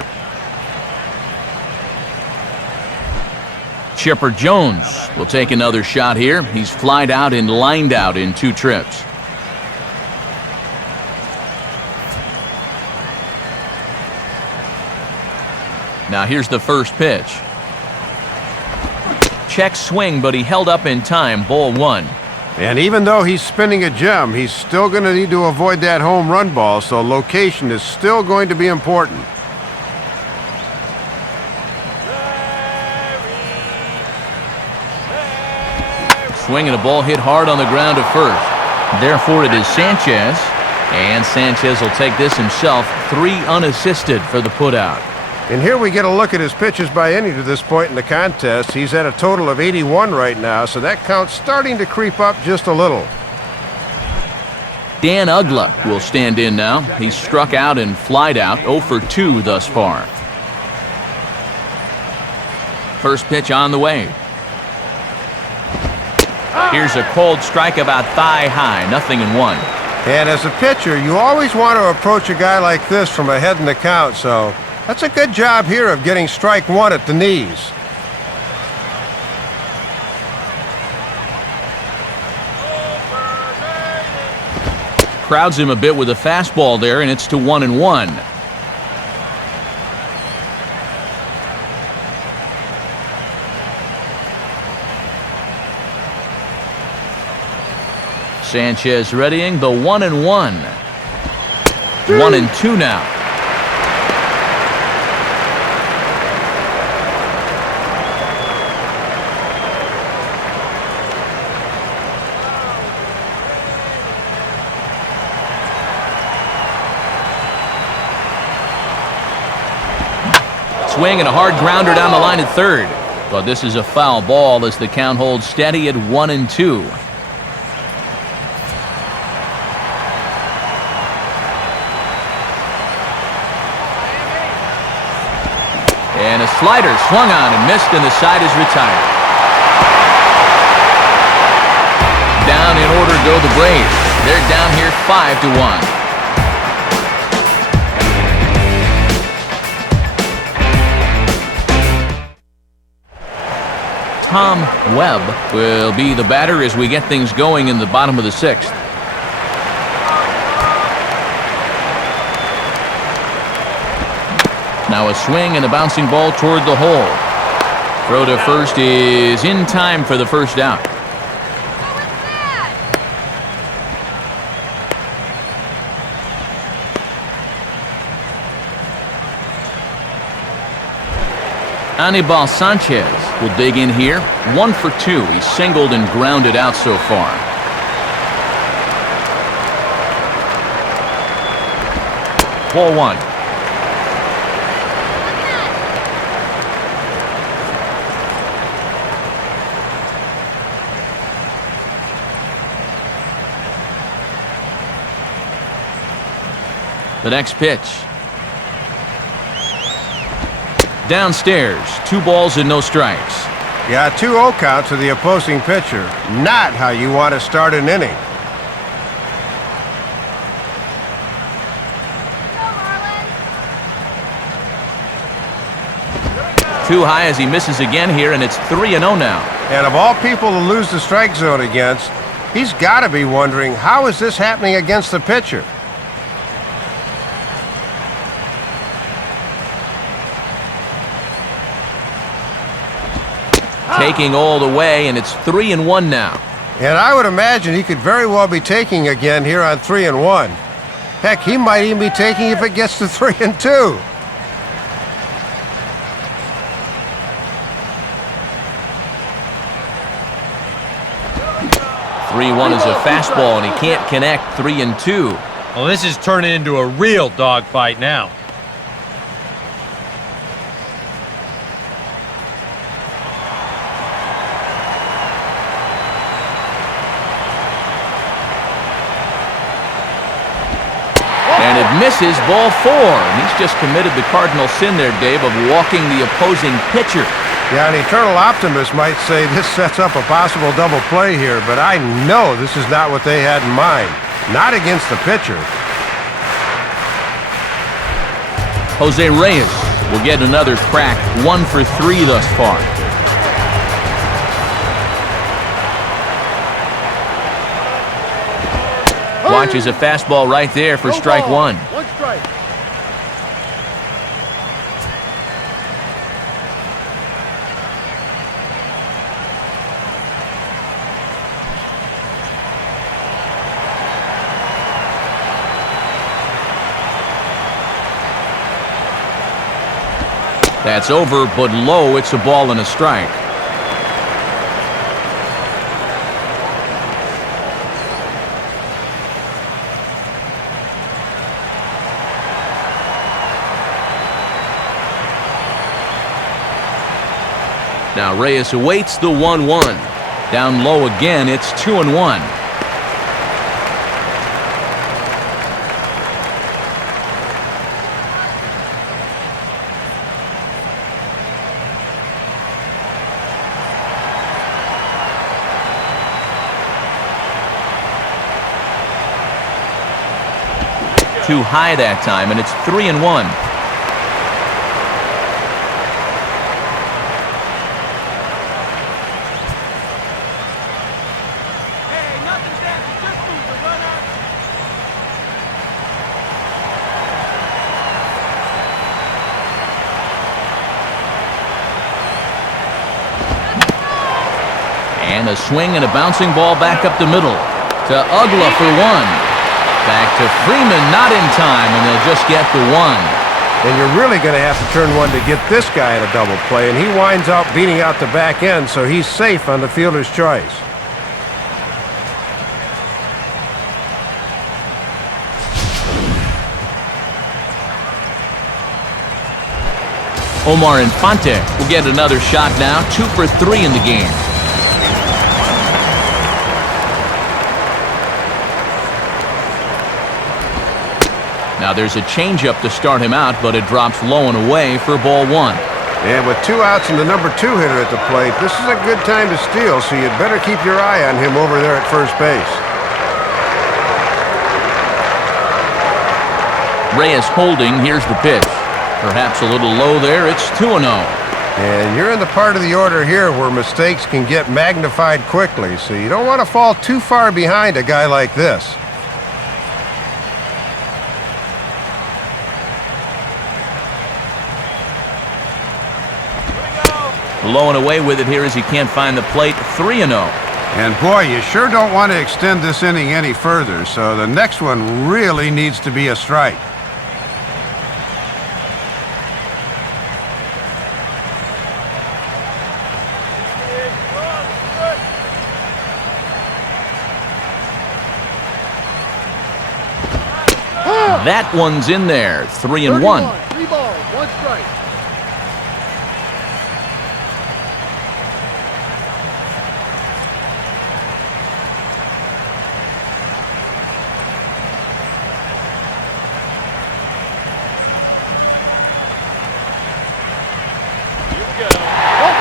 Chipper Jones will take another shot here. He's flied out and lined out in 2 trips. Now here's the first pitch. Check swing, but he held up in time. Ball 1. And even though he's spinning a gem, he's still going to need to avoid that home run ball, so location is still going to be important. Swing and a ball hit hard on the ground to first. Therefore, it is Sanchez. And Sanchez will take this himself. 3 unassisted for the putout. And here we get a look at his pitches by inning to this point in the contest. He's at a total of 81 right now, so that count's starting to creep up just a little. Dan Ugla will stand in now. He's struck out and flied out, 0 for 2 thus far. First pitch on the way. Here's a cold strike about thigh high, 0-1. And as a pitcher, you always want to approach a guy like this from ahead in the count, so that's a good job here of getting strike 1 at the knees. Crowds him a bit with a fastball there, and it's to 1-1. Sanchez readying the 1-1. 1-2 now. Swing and a hard grounder down the line at third. But this is a foul ball as the count holds steady at 1-2. And a slider swung on and missed, and the side is retired. Down in order go the Braves. They're down here 5-1. Tom Webb will be the batter as we get things going in the bottom of the 6th. Now a swing and a bouncing ball toward the hole. Throw to first is in time for the first out. Anibal Sanchez will dig in here. 1 for 2. He's singled and grounded out so far. Ball 1. The next pitch. Downstairs, 2 balls and no strikes. Yeah, 2-0 count to the opposing pitcher. Not how you want to start an inning. Too high as he misses again here, and it's 3-0 now. And of all people to lose the strike zone against, he's got to be wondering, how is this happening against the pitcher? Taking all the way, and it's 3-1 now. And I would imagine he could very well be taking again here on 3-1. Heck, he might even be taking if it gets to 3-2. Three-1 is a fastball, and he can't connect. 3-2. Well, this is turning into a real dogfight now. And it misses, ball 4. And he's just committed the cardinal sin there, Dave, of walking the opposing pitcher. Yeah, an eternal optimist might say this sets up a possible double play here, but I know this is not what they had in mind. Not against the pitcher. Jose Reyes will get another crack, 1 for 3 thus far. Watches a fastball right there for strike 1. One strike. That's over, but low. It's a ball and a strike. Now Reyes awaits the 1-1. Down low again, it's 2-1. Too high that time, and it's 3-1. Hey, nothing's happened. Just move the runner. And a swing and a bouncing ball back up the middle to Ugla for 1. Back to Freeman, not in time, and they'll just get the 1. And you're really going to have to turn one to get this guy at a double play, and he winds up beating out the back end, so he's safe on the fielder's choice. Omar Infante will get another shot now, 2 for 3 in the game. Now there's a changeup to start him out, but it drops low and away for ball 1. And with 2 outs and the number 2 hitter at the plate, this is a good time to steal, so you'd better keep your eye on him over there at first base. Reyes holding, here's the pitch. Perhaps a little low there, it's 2-0. And you're in the part of the order here where mistakes can get magnified quickly, so you don't want to fall too far behind a guy like this. Low and away with it here as he can't find the plate, 3-0. And boy, you sure don't want to extend this inning any further, so the next one really needs to be a strike. That one's in there, 3-1. 3 balls, 1 strike.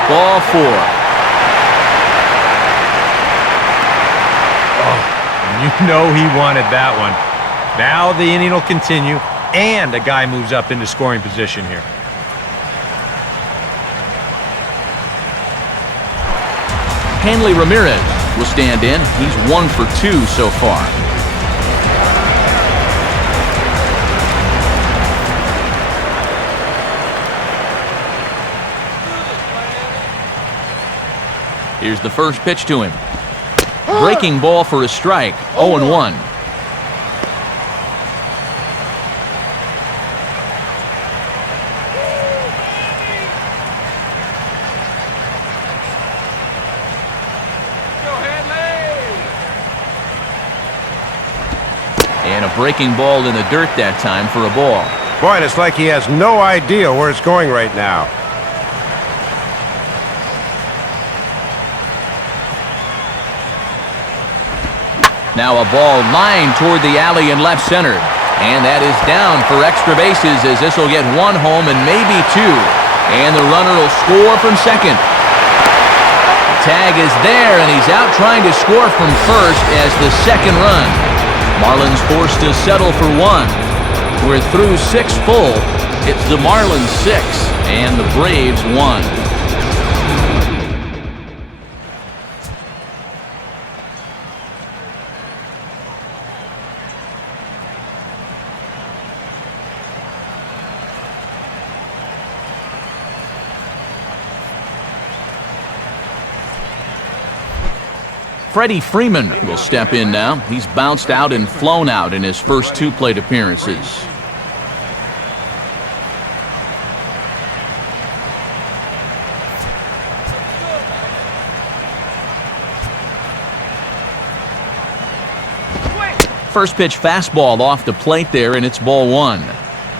Ball 4. Oh, you know he wanted that one. Now the inning will continue, and a guy moves up into scoring position here. Hanley Ramirez will stand in. He's 1 for 2 so far. Here's the first pitch to him. Breaking ball for a strike, 0-1. And a breaking ball in the dirt that time for a ball. Boy, it's like he has no idea where it's going right now. Now a ball lined toward the alley in left center. And that is down for extra bases as this will get one home and maybe two. And the runner will score from second. The tag is there, and he's out trying to score from first as the second run. Marlins forced to settle for one. We're through 6 full. It's the Marlins 6 and the Braves 1. Freddie Freeman will step in now. He's bounced out and flown out in his first 2 plate appearances. First pitch fastball off the plate there, and it's ball 1.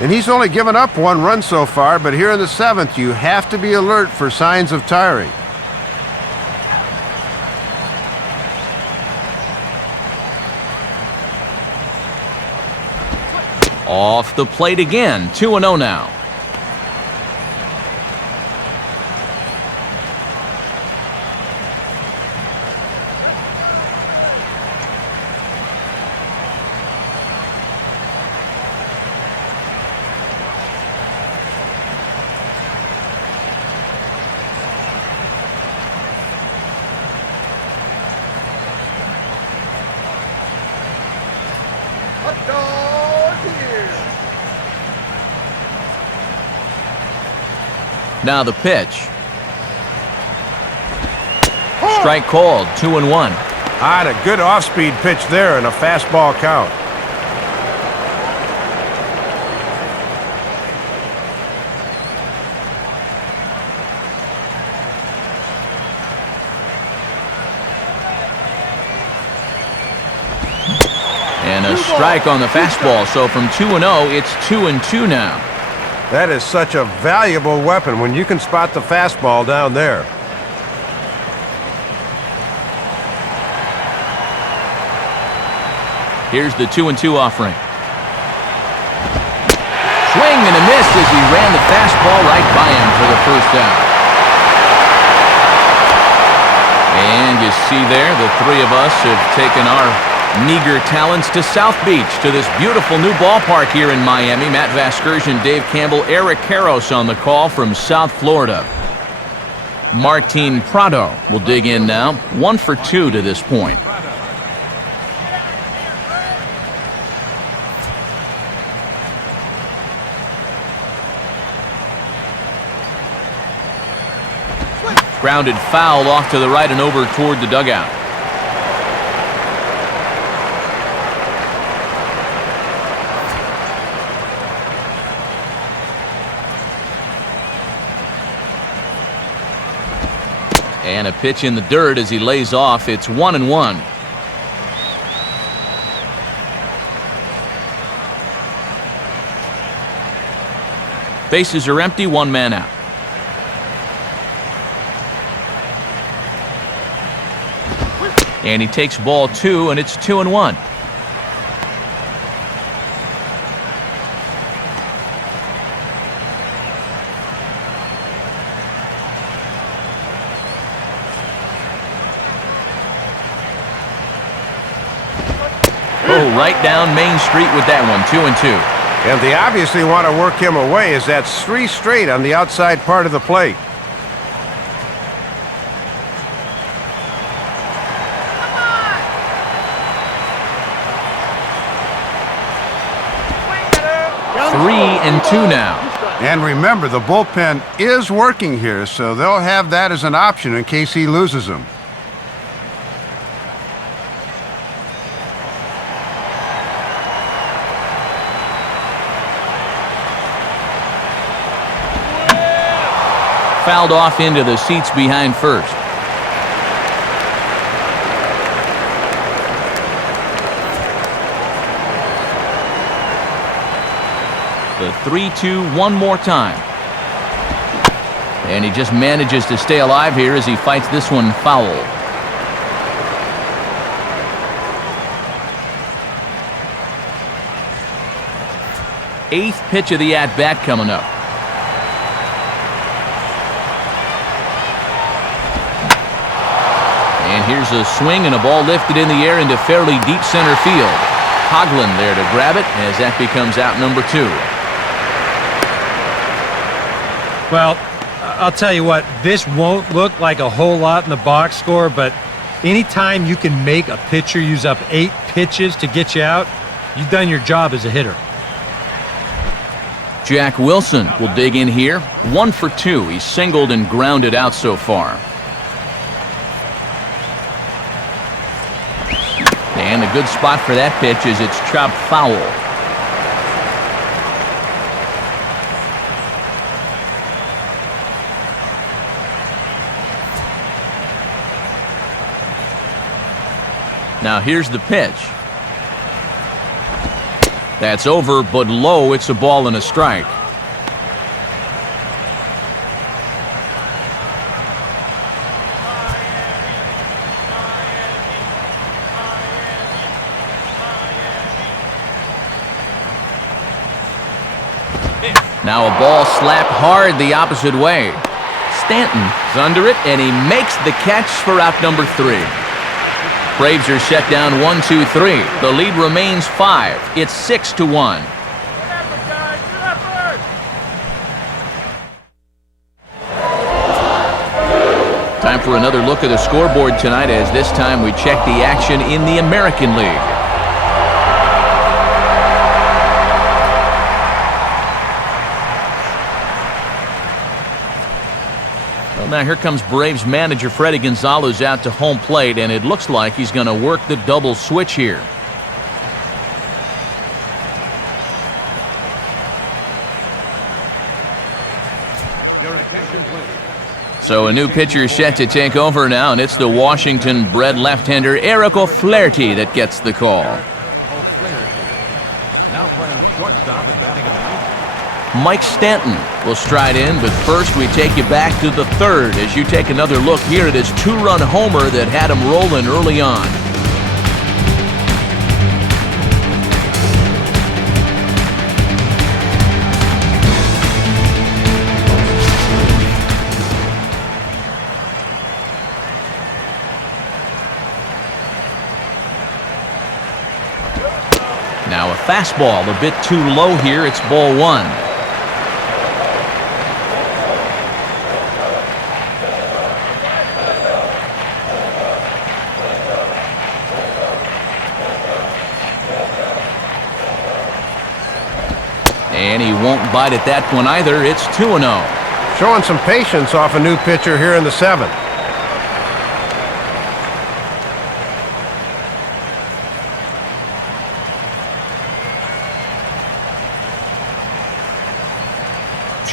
And he's only given up 1 run so far, but here in the 7th, you have to be alert for signs of tiring. Off the plate again, 2-0 now. Hot dog here. Now the pitch. Strike called, 2-1. Ah, a good off-speed pitch there and a fastball count. And a strike on the fastball, so from 2-0, it's 2-2 now. That is such a valuable weapon when you can spot the fastball down there. Here's the 2-2 offering. Swing and a miss as he ran the fastball right by him for the first out. And you see there, the 3 of us have taken our meager talents to South Beach, to this beautiful new ballpark here in Miami. Matt Vasgersian, Dave Campbell, Eric Karros on the call from South Florida. Martin Prado will dig in now. 1 for 2 to this point. Grounded foul off to the right and over toward the dugout. And a pitch in the dirt as he lays off. It's 1-1. Bases are empty, 1 man out. And he takes ball 2, and it's 2-1. Oh, right down Main Street with that one, 2-2. And they obviously want to work him away, as that's 3 straight on the outside part of the plate. Three and 2 now. And remember, the bullpen is working here, so they'll have that as an option in case he loses him. Fouled off into the seats behind first. The 3-2 one more time. And he just manages to stay alive here as he fights this one foul. Eighth pitch of the at-bat coming up. And here's a swing and a ball lifted in the air into fairly deep center field. Coghlan there to grab it as that becomes out number 2. Well, I'll tell you what, this won't look like a whole lot in the box score, but anytime you can make a pitcher use up 8 pitches to get you out, you've done your job as a hitter. Jack Wilson will dig in here. 1 for 2. He's singled and grounded out so far. And a good spot for that pitch as it's chopped foul. Now here's the pitch. That's over, but low. It's a ball and a strike. Now a ball slapped hard the opposite way. Stanton's under it, and he makes the catch for out number 3. Braves are set down 1-2-3. The lead remains 5. It's 6-1. Time for another look at the scoreboard tonight, as this time we check the action in the American League. Now here comes Braves manager Freddie Gonzalez out to home plate, and it looks like he's going to work the double switch here. Your attention, please. So a new pitcher is set to take over now, and it's the Washington-bred left-hander Eric O'Flaherty that gets the call. O'Flaherty. Now playing shortstop and batting in the ninth. Mike Stanton will stride in, but first we take you back to the 3rd as you take another look here at his 2-run homer that had him rolling early on. Now a fastball a bit too low here. It's ball 1. And he won't bite at that one either. It's 2-0. Showing some patience off a new pitcher here in the 7th.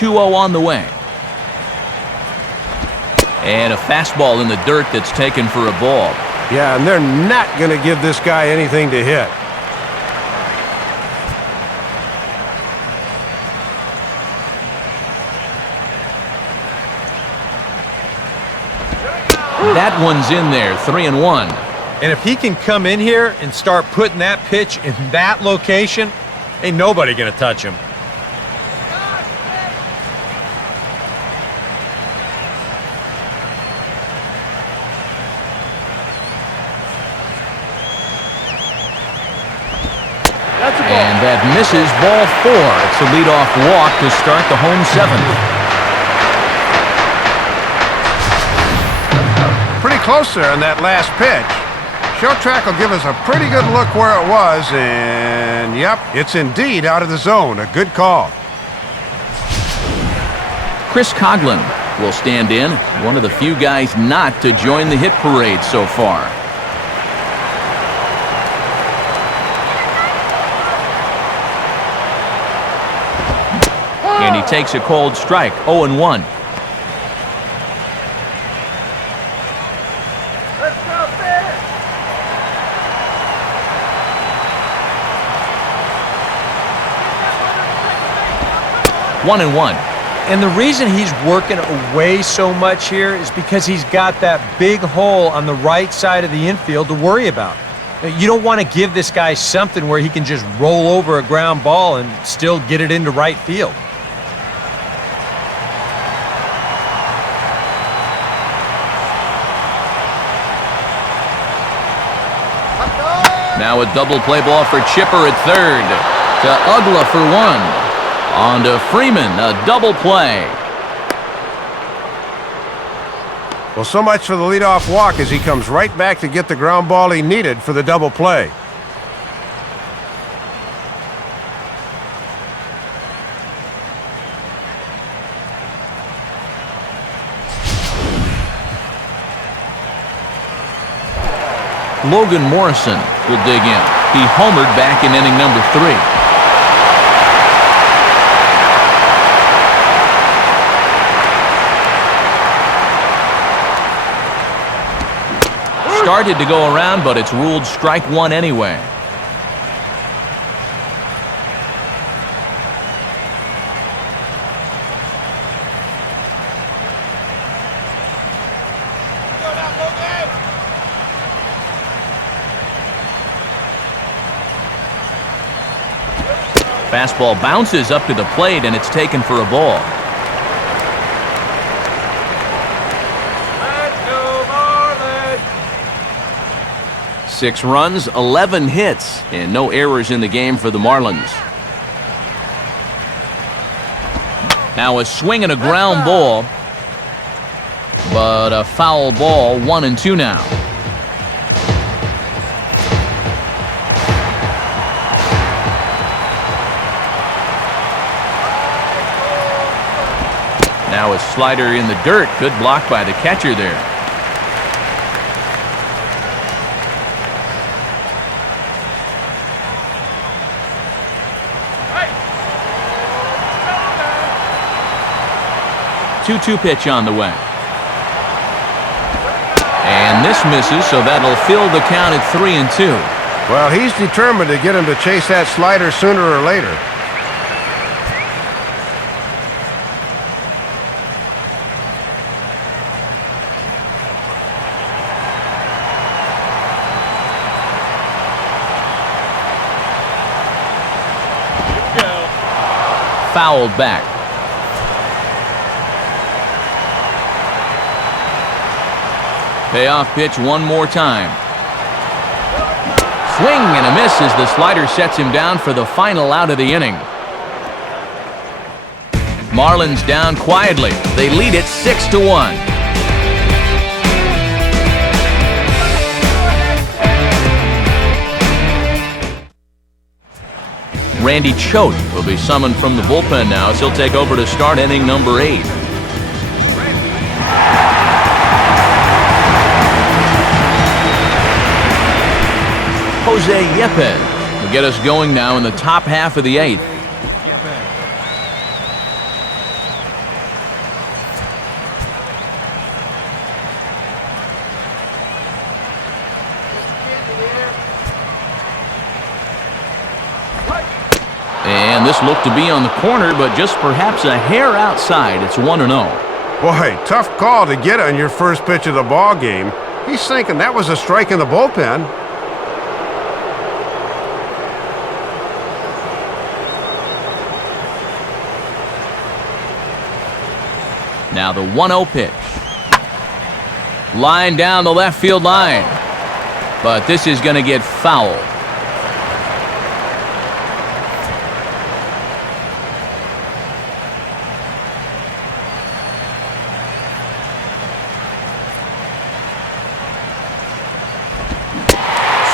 On the way. And a fastball in the dirt that's taken for a ball. Yeah, and they're not going to give this guy anything to hit. That one's in there, 3-1. And if he can come in here and start putting that pitch in that location, ain't nobody going to touch him. And that misses, ball 4. It's a leadoff walk to start the home 7th. Pretty close there on that last pitch. Show track will give us a pretty good look where it was, and yep, it's indeed out of the zone. A good call. Chris Coghlan will stand in, one of the few guys not to join the hit parade so far. And he takes a cold strike, 0-1. Let's go, Bears! 1-1. And the reason he's working away so much here is because he's got that big hole on the right side of the infield to worry about. You don't want to give this guy something where he can just roll over a ground ball and still get it into right field. Now a double play ball for Chipper at third. To Ugla for 1. On to Freeman, a double play. Well, so much for the leadoff walk as he comes right back to get the ground ball he needed for the double play. Logan Morrison will dig in. He homered back in inning number 3. Started to go around, but it's ruled strike 1 anyway. Fastball bounces up to the plate, and it's taken for a ball. Let's go, Marlins! 6 runs, 11 hits, and no errors in the game for the Marlins. Now a swing and a ground ball, but a foul ball, 1-2 now. Now a slider in the dirt. Good block by the catcher there. Hey! 2-2 pitch on the way. And this misses, so that'll fill the count at 3-2. Well, he's determined to get him to chase that slider sooner or later. Fouled back. Payoff pitch one more time. Swing and a miss as the slider sets him down for the final out of the inning. Marlins down quietly. They lead it 6-1. Randy Choate will be summoned from the bullpen now as he'll take over to start inning number 8. Jose Yepez will get us going now in the top half of the 8th. And this looked to be on the corner, but just perhaps a hair outside. It's 1-0. Boy, tough call to get on your first pitch of the ball game. He's thinking that was a strike in the bullpen. Now the 1-0 pitch. Line down the left field line. But this is going to get fouled.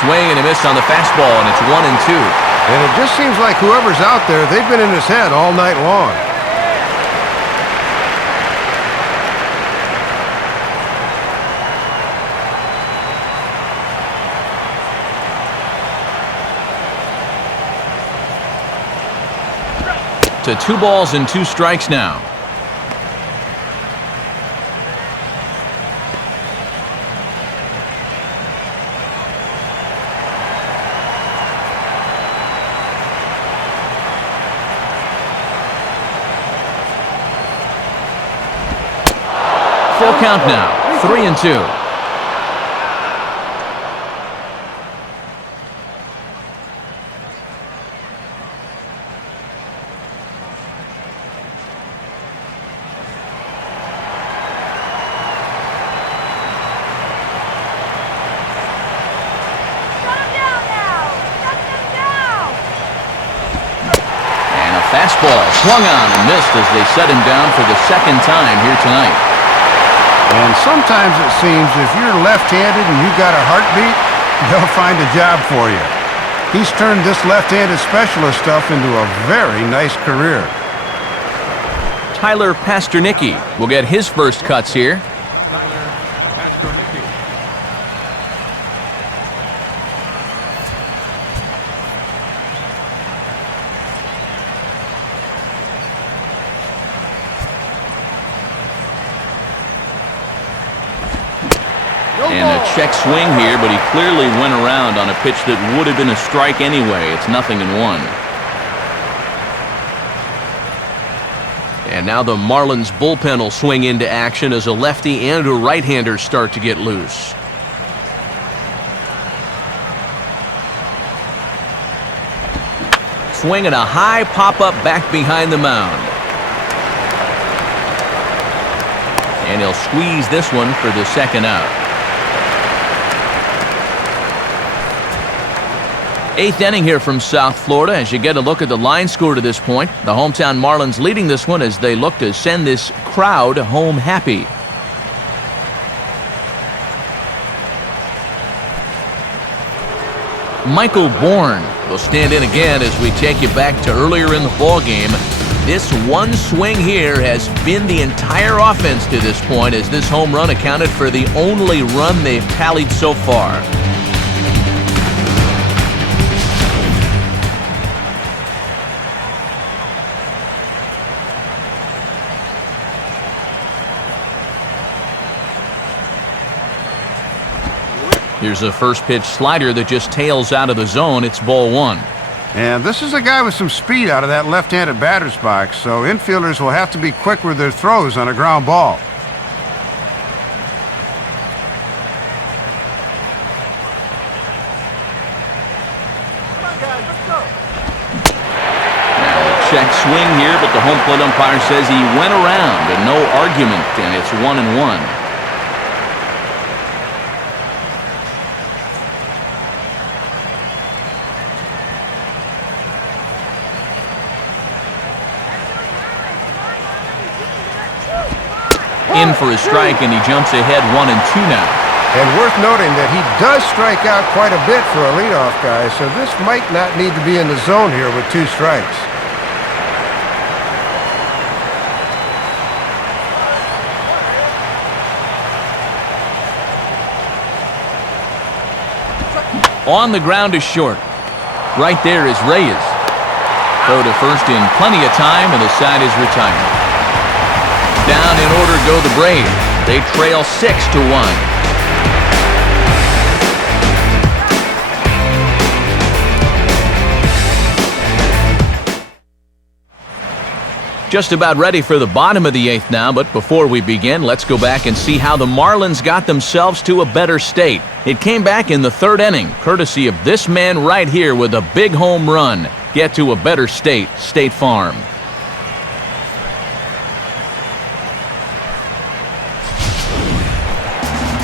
Swing and a miss on the fastball, and it's 1-2. And it just seems like whoever's out there, they've been in his head all night long. To 2 balls and 2 strikes now. full count now, 3-2. Fastball swung on and missed as they set him down for the second time here tonight. And sometimes it seems if you're left-handed and you got a heartbeat, they'll find a job for you. He's turned this left-handed specialist stuff into a very nice career. Tyler Pasternicki will get his first cuts here. Tyler Pasternicki. And a check swing here, but he clearly went around on a pitch that would have been a strike anyway. It's 0-1. And now the Marlins bullpen will swing into action as a lefty and a right-hander start to get loose. Swing and a high pop-up back behind the mound. And he'll squeeze this one for the second out. 8th inning here from South Florida as you get a look at the line score to this point. The hometown Marlins leading this one as they look to send this crowd home happy. Michael Bourne will stand in again as we take you back to earlier in the ball game. This one swing here has been the entire offense to this point as this home run accounted for the only run they've tallied so far. Here's a first pitch slider that just tails out of the zone. It's ball one. And this is a guy with some speed out of that left-handed batter's box, so infielders will have to be quick with their throws on a ground ball. Come on, guys, let's go. Now a check swing here, but the home plate umpire says he went around and no argument, and it's 1-1. In for a strike, and he jumps ahead 1-2 now. And worth noting that he does strike out quite a bit for a leadoff guy, so this might not need to be in the zone here with 2 strikes. On the ground is short. Right there is Reyes. Throw to first in plenty of time, and the side is retired. Down in order go the Braves. They trail 6-1. Just about ready for the bottom of the 8th now, but before we begin, let's go back and see how the Marlins got themselves to a better state. It came back in the 3rd inning, courtesy of this man right here with a big home run. Get to a better state, State Farm.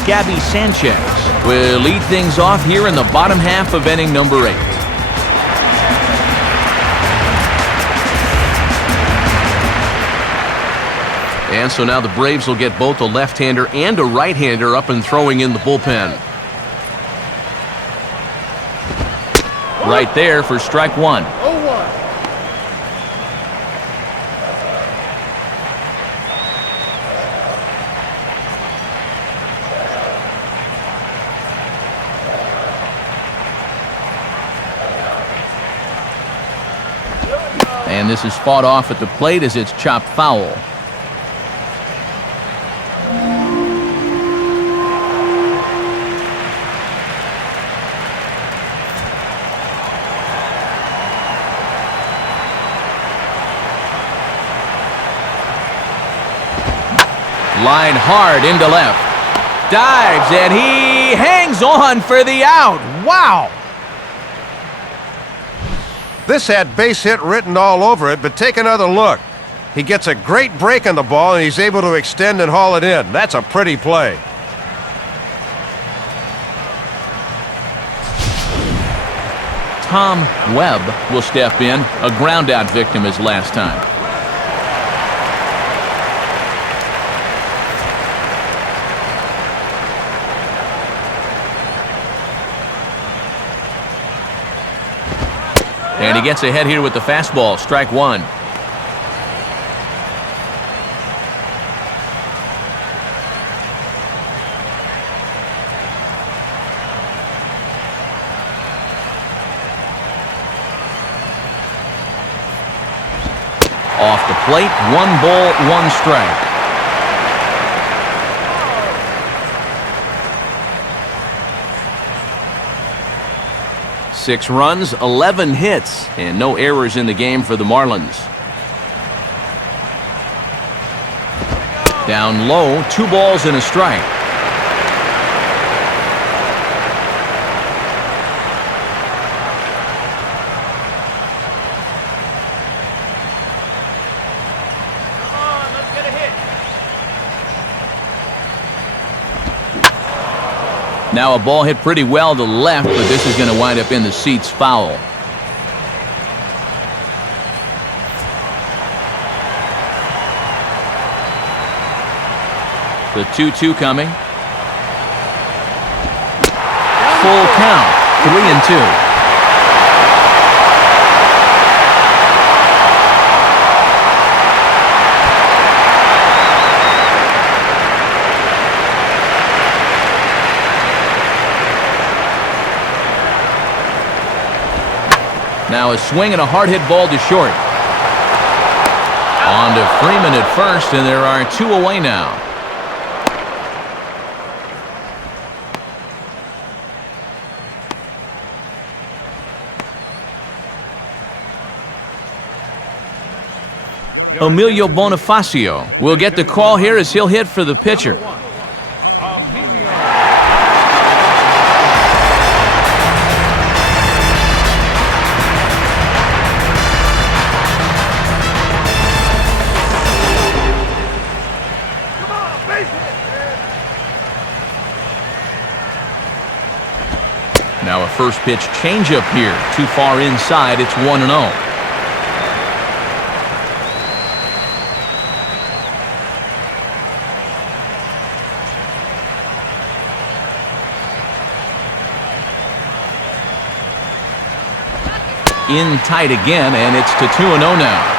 Gabby Sanchez will lead things off here in the bottom half of inning number 8. And so now the Braves will get both a left-hander and a right-hander up and throwing in the bullpen. Right there for strike 1. 0-1. And this is fought off at the plate as it's chopped foul. Line hard into left. Dives, and he hangs on for the out. Wow! This had base hit written all over it, but take another look. He gets a great break on the ball, and he's able to extend and haul it in. That's a pretty play. Tom Webb will step in, a ground-out victim his last time. And he gets ahead here with the fastball, strike one. Off the plate, 1 ball, 1 strike. Six runs, 11 hits, and no errors in the game for the Marlins. Down low, 2 balls and a strike. Now a ball hit pretty well to left, but this is going to wind up in the seats foul. The 2-2 coming. Full count, 3-2. Now a swing and a hard hit ball to short. On to Freeman at first, and there are 2 away now. Emilio Bonifacio will get the call here as he'll hit for the pitcher. Now a first pitch changeup here. Too far inside. It's 1-0. In tight again, and it's to 2-0 now.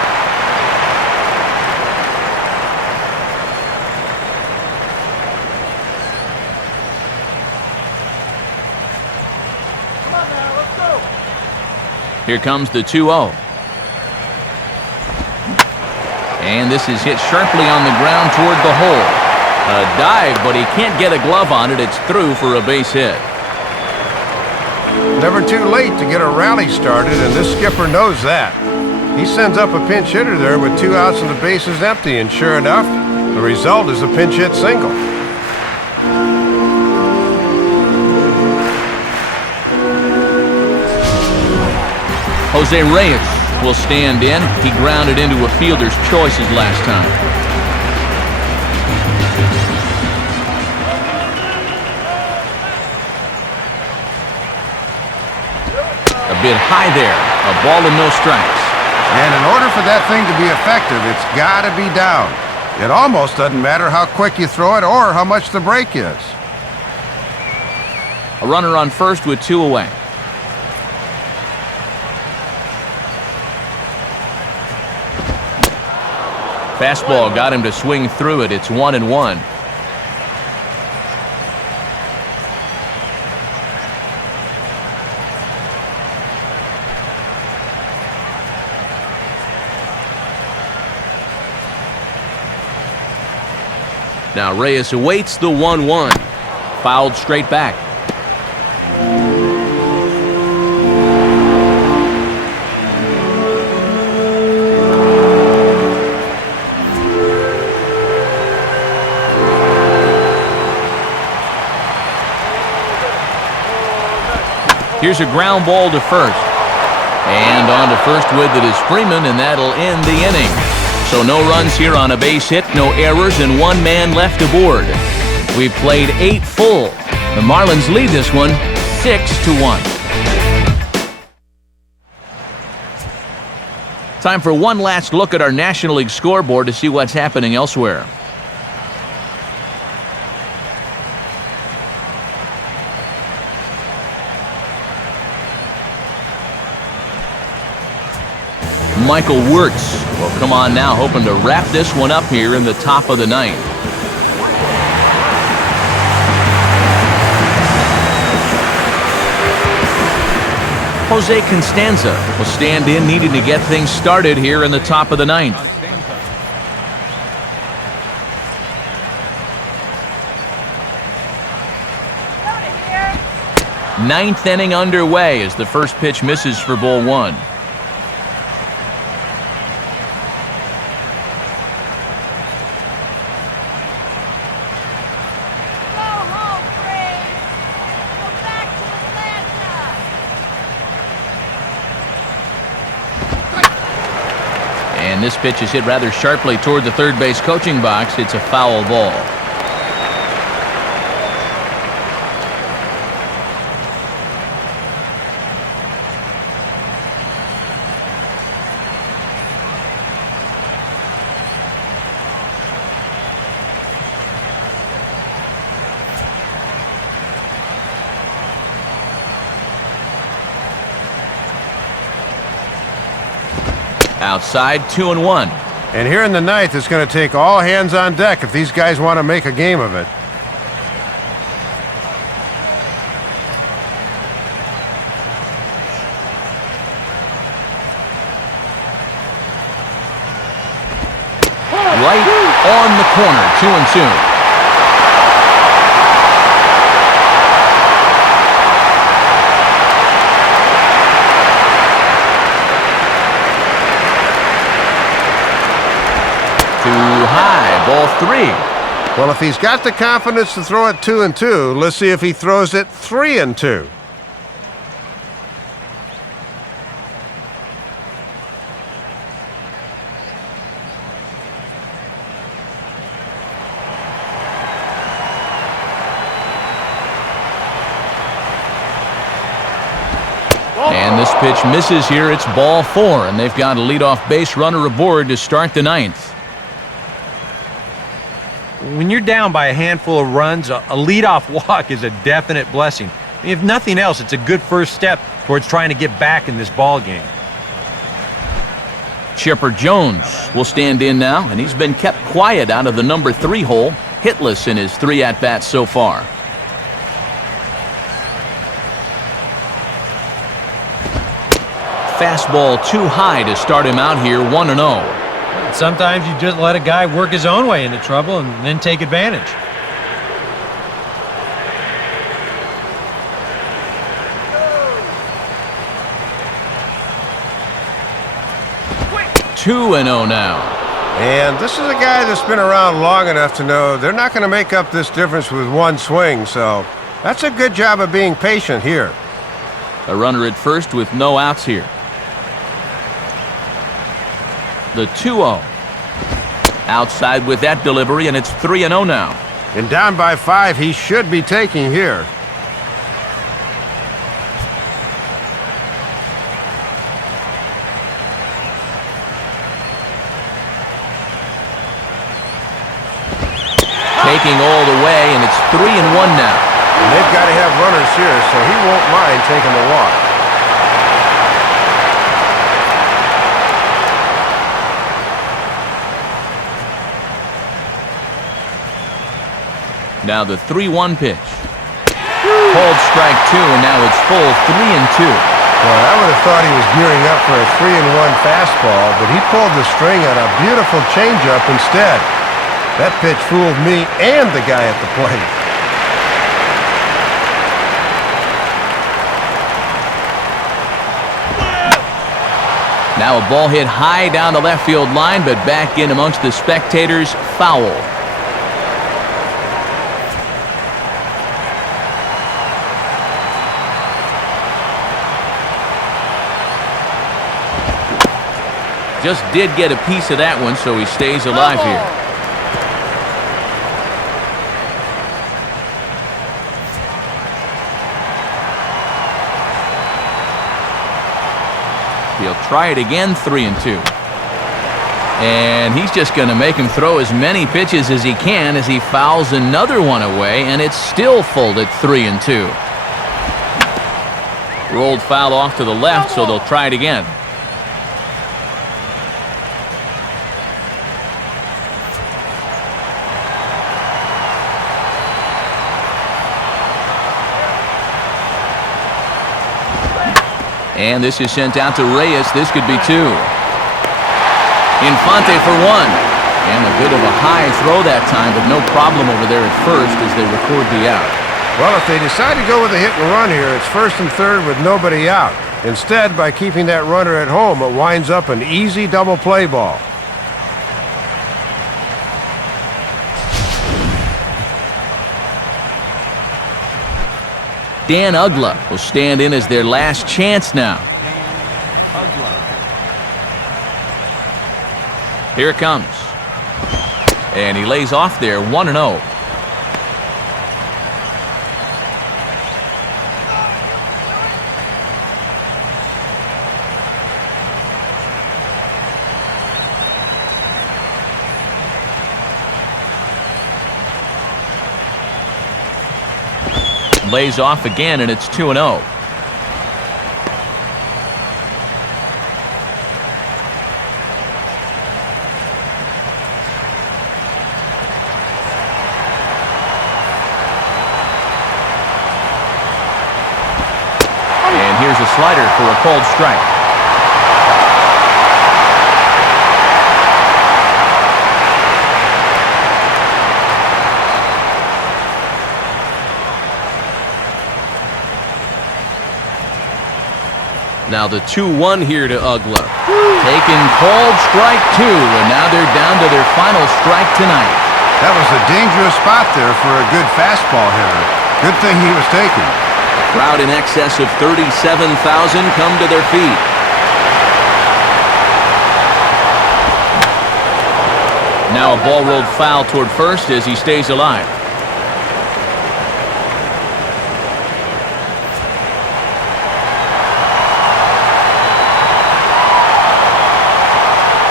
Here comes the 2-0. And this is hit sharply on the ground toward the hole. A dive, but he can't get a glove on it. It's through for a base hit. Never too late to get a rally started, and this skipper knows that. He sends up a pinch hitter there with 2 outs and the bases empty, and sure enough, the result is a pinch hit single. Jose Reyes will stand in. He grounded into a fielder's choice his last time. A bit high there. A ball and no strikes. And in order for that thing to be effective, it's got to be down. It almost doesn't matter how quick you throw it or how much the break is. A runner on first with 2 away. Fastball got him to swing through it. It's 1-1. Now Reyes awaits the 1-1. Fouled straight back. Here's a ground ball to first. And on to first with it is Freeman, and that'll end the inning. So no runs here on a base hit, no errors, and one man left aboard. We've played 8 full. The Marlins lead this one 6-1. Time for one last look at our National League scoreboard to see what's happening elsewhere. Michael Wirtz will come on now, hoping to wrap this one up here in the top of the 9th. Jose Constanza will stand in, needing to get things started here in the top of the 9th. Ninth inning underway as the first pitch misses for ball 1. And this pitch is hit rather sharply toward the third base coaching box. It's a foul ball. Outside, 2-1. And here in the 9th, it's going to take all hands on deck if these guys want to make a game of it. Right on the corner, 2-2. High, ball 3. Well, if he's got the confidence to throw it 2-2, let's see if he throws it 3-2. And this pitch misses here. It's ball 4, and they've got a leadoff base runner aboard to start the 9th. When you're down by a handful of runs, a leadoff walk is a definite blessing. If nothing else, it's a good first step towards trying to get back in this ball game. Chipper Jones will stand in now, and he's been kept quiet out of the number 3 hole, hitless in his 3 at-bats so far. Fastball too high to start him out here, 1-0. Sometimes you just let a guy work his own way into trouble and then take advantage. Quick. 2-0 now. And this is a guy that's been around long enough to know they're not going to make up this difference with one swing, so that's a good job of being patient here. A runner at first with no outs here. The 2-0. Outside with that delivery, and it's 3-0 now. And down by 5, he should be taking here. Taking all the way, and it's 3-1 now. And they've got to have runners here, so he won't mind taking the walk. Now the 3-1 pitch. Called strike 2, and now it's full 3-2. Well, I would have thought he was gearing up for a 3-1 fastball, but he pulled the string on a beautiful changeup instead. That pitch fooled me and the guy at the plate. Now a ball hit high down the left field line, but back in amongst the spectators, foul. Just did get a piece of that one, so he stays alive here. He'll try it again, 3-2. And he's just going to make him throw as many pitches as he can as he fouls another one away, and it's still full at 3-2. Rolled foul off to the left, so they'll try it again. And this is sent out to Reyes. This could be 2. Infante for 1. And a bit of a high throw that time, but no problem over there at first as they record the out. Well, if they decide to go with a hit and run here, it's 1st and 3rd with nobody out. Instead, by keeping that runner at home, it winds up an easy double play ball. Dan Uggla will stand in as their last chance now. Here it comes. And he lays off there, 1-0. Lays off again, and it's 2-0. And here's a slider for a called strike. Now the 2-1 here to Uggla. Taking called strike 2, and now they're down to their final strike tonight. That was a dangerous spot there for a good fastball hitter. Good thing he was taken. A crowd in excess of 37,000 come to their feet. Now a ball rolled foul toward first as he stays alive.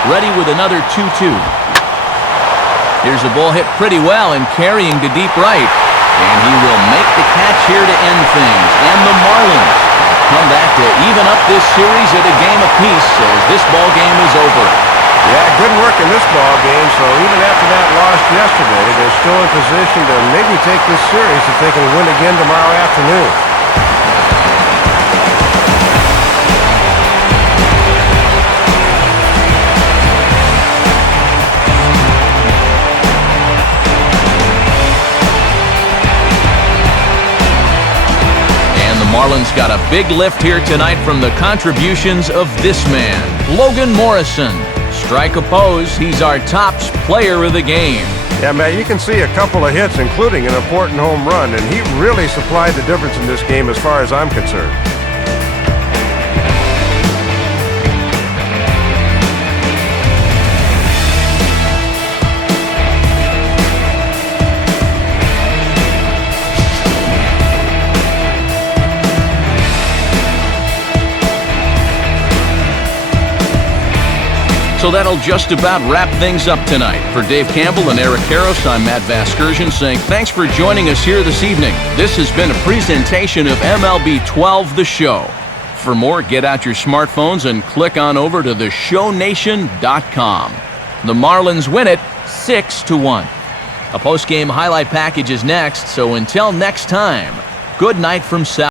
Ready with another 2-2. Here's a ball hit pretty well and carrying to deep right. And he will make the catch here to end things. And the Marlins come back to even up this series at a game apiece as this ball game is over. Yeah, good work in this ball game, so even after that loss yesterday, they're still in position to maybe take this series if they can win again tomorrow afternoon. Marlins got a big lift here tonight from the contributions of this man, Logan Morrison. Strike opposed, he's our top player of the game. Yeah, man, you can see a couple of hits, including an important home run, and he really supplied the difference in this game as far as I'm concerned. So that'll just about wrap things up tonight. For Dave Campbell and Eric Karros, I'm Matt Vasgersian saying thanks for joining us here this evening. This has been a presentation of MLB 12 The Show. For more, get out your smartphones and click on over to theshownation.com. The Marlins win it 6-1. A post-game highlight package is next, so until next time, good night from South.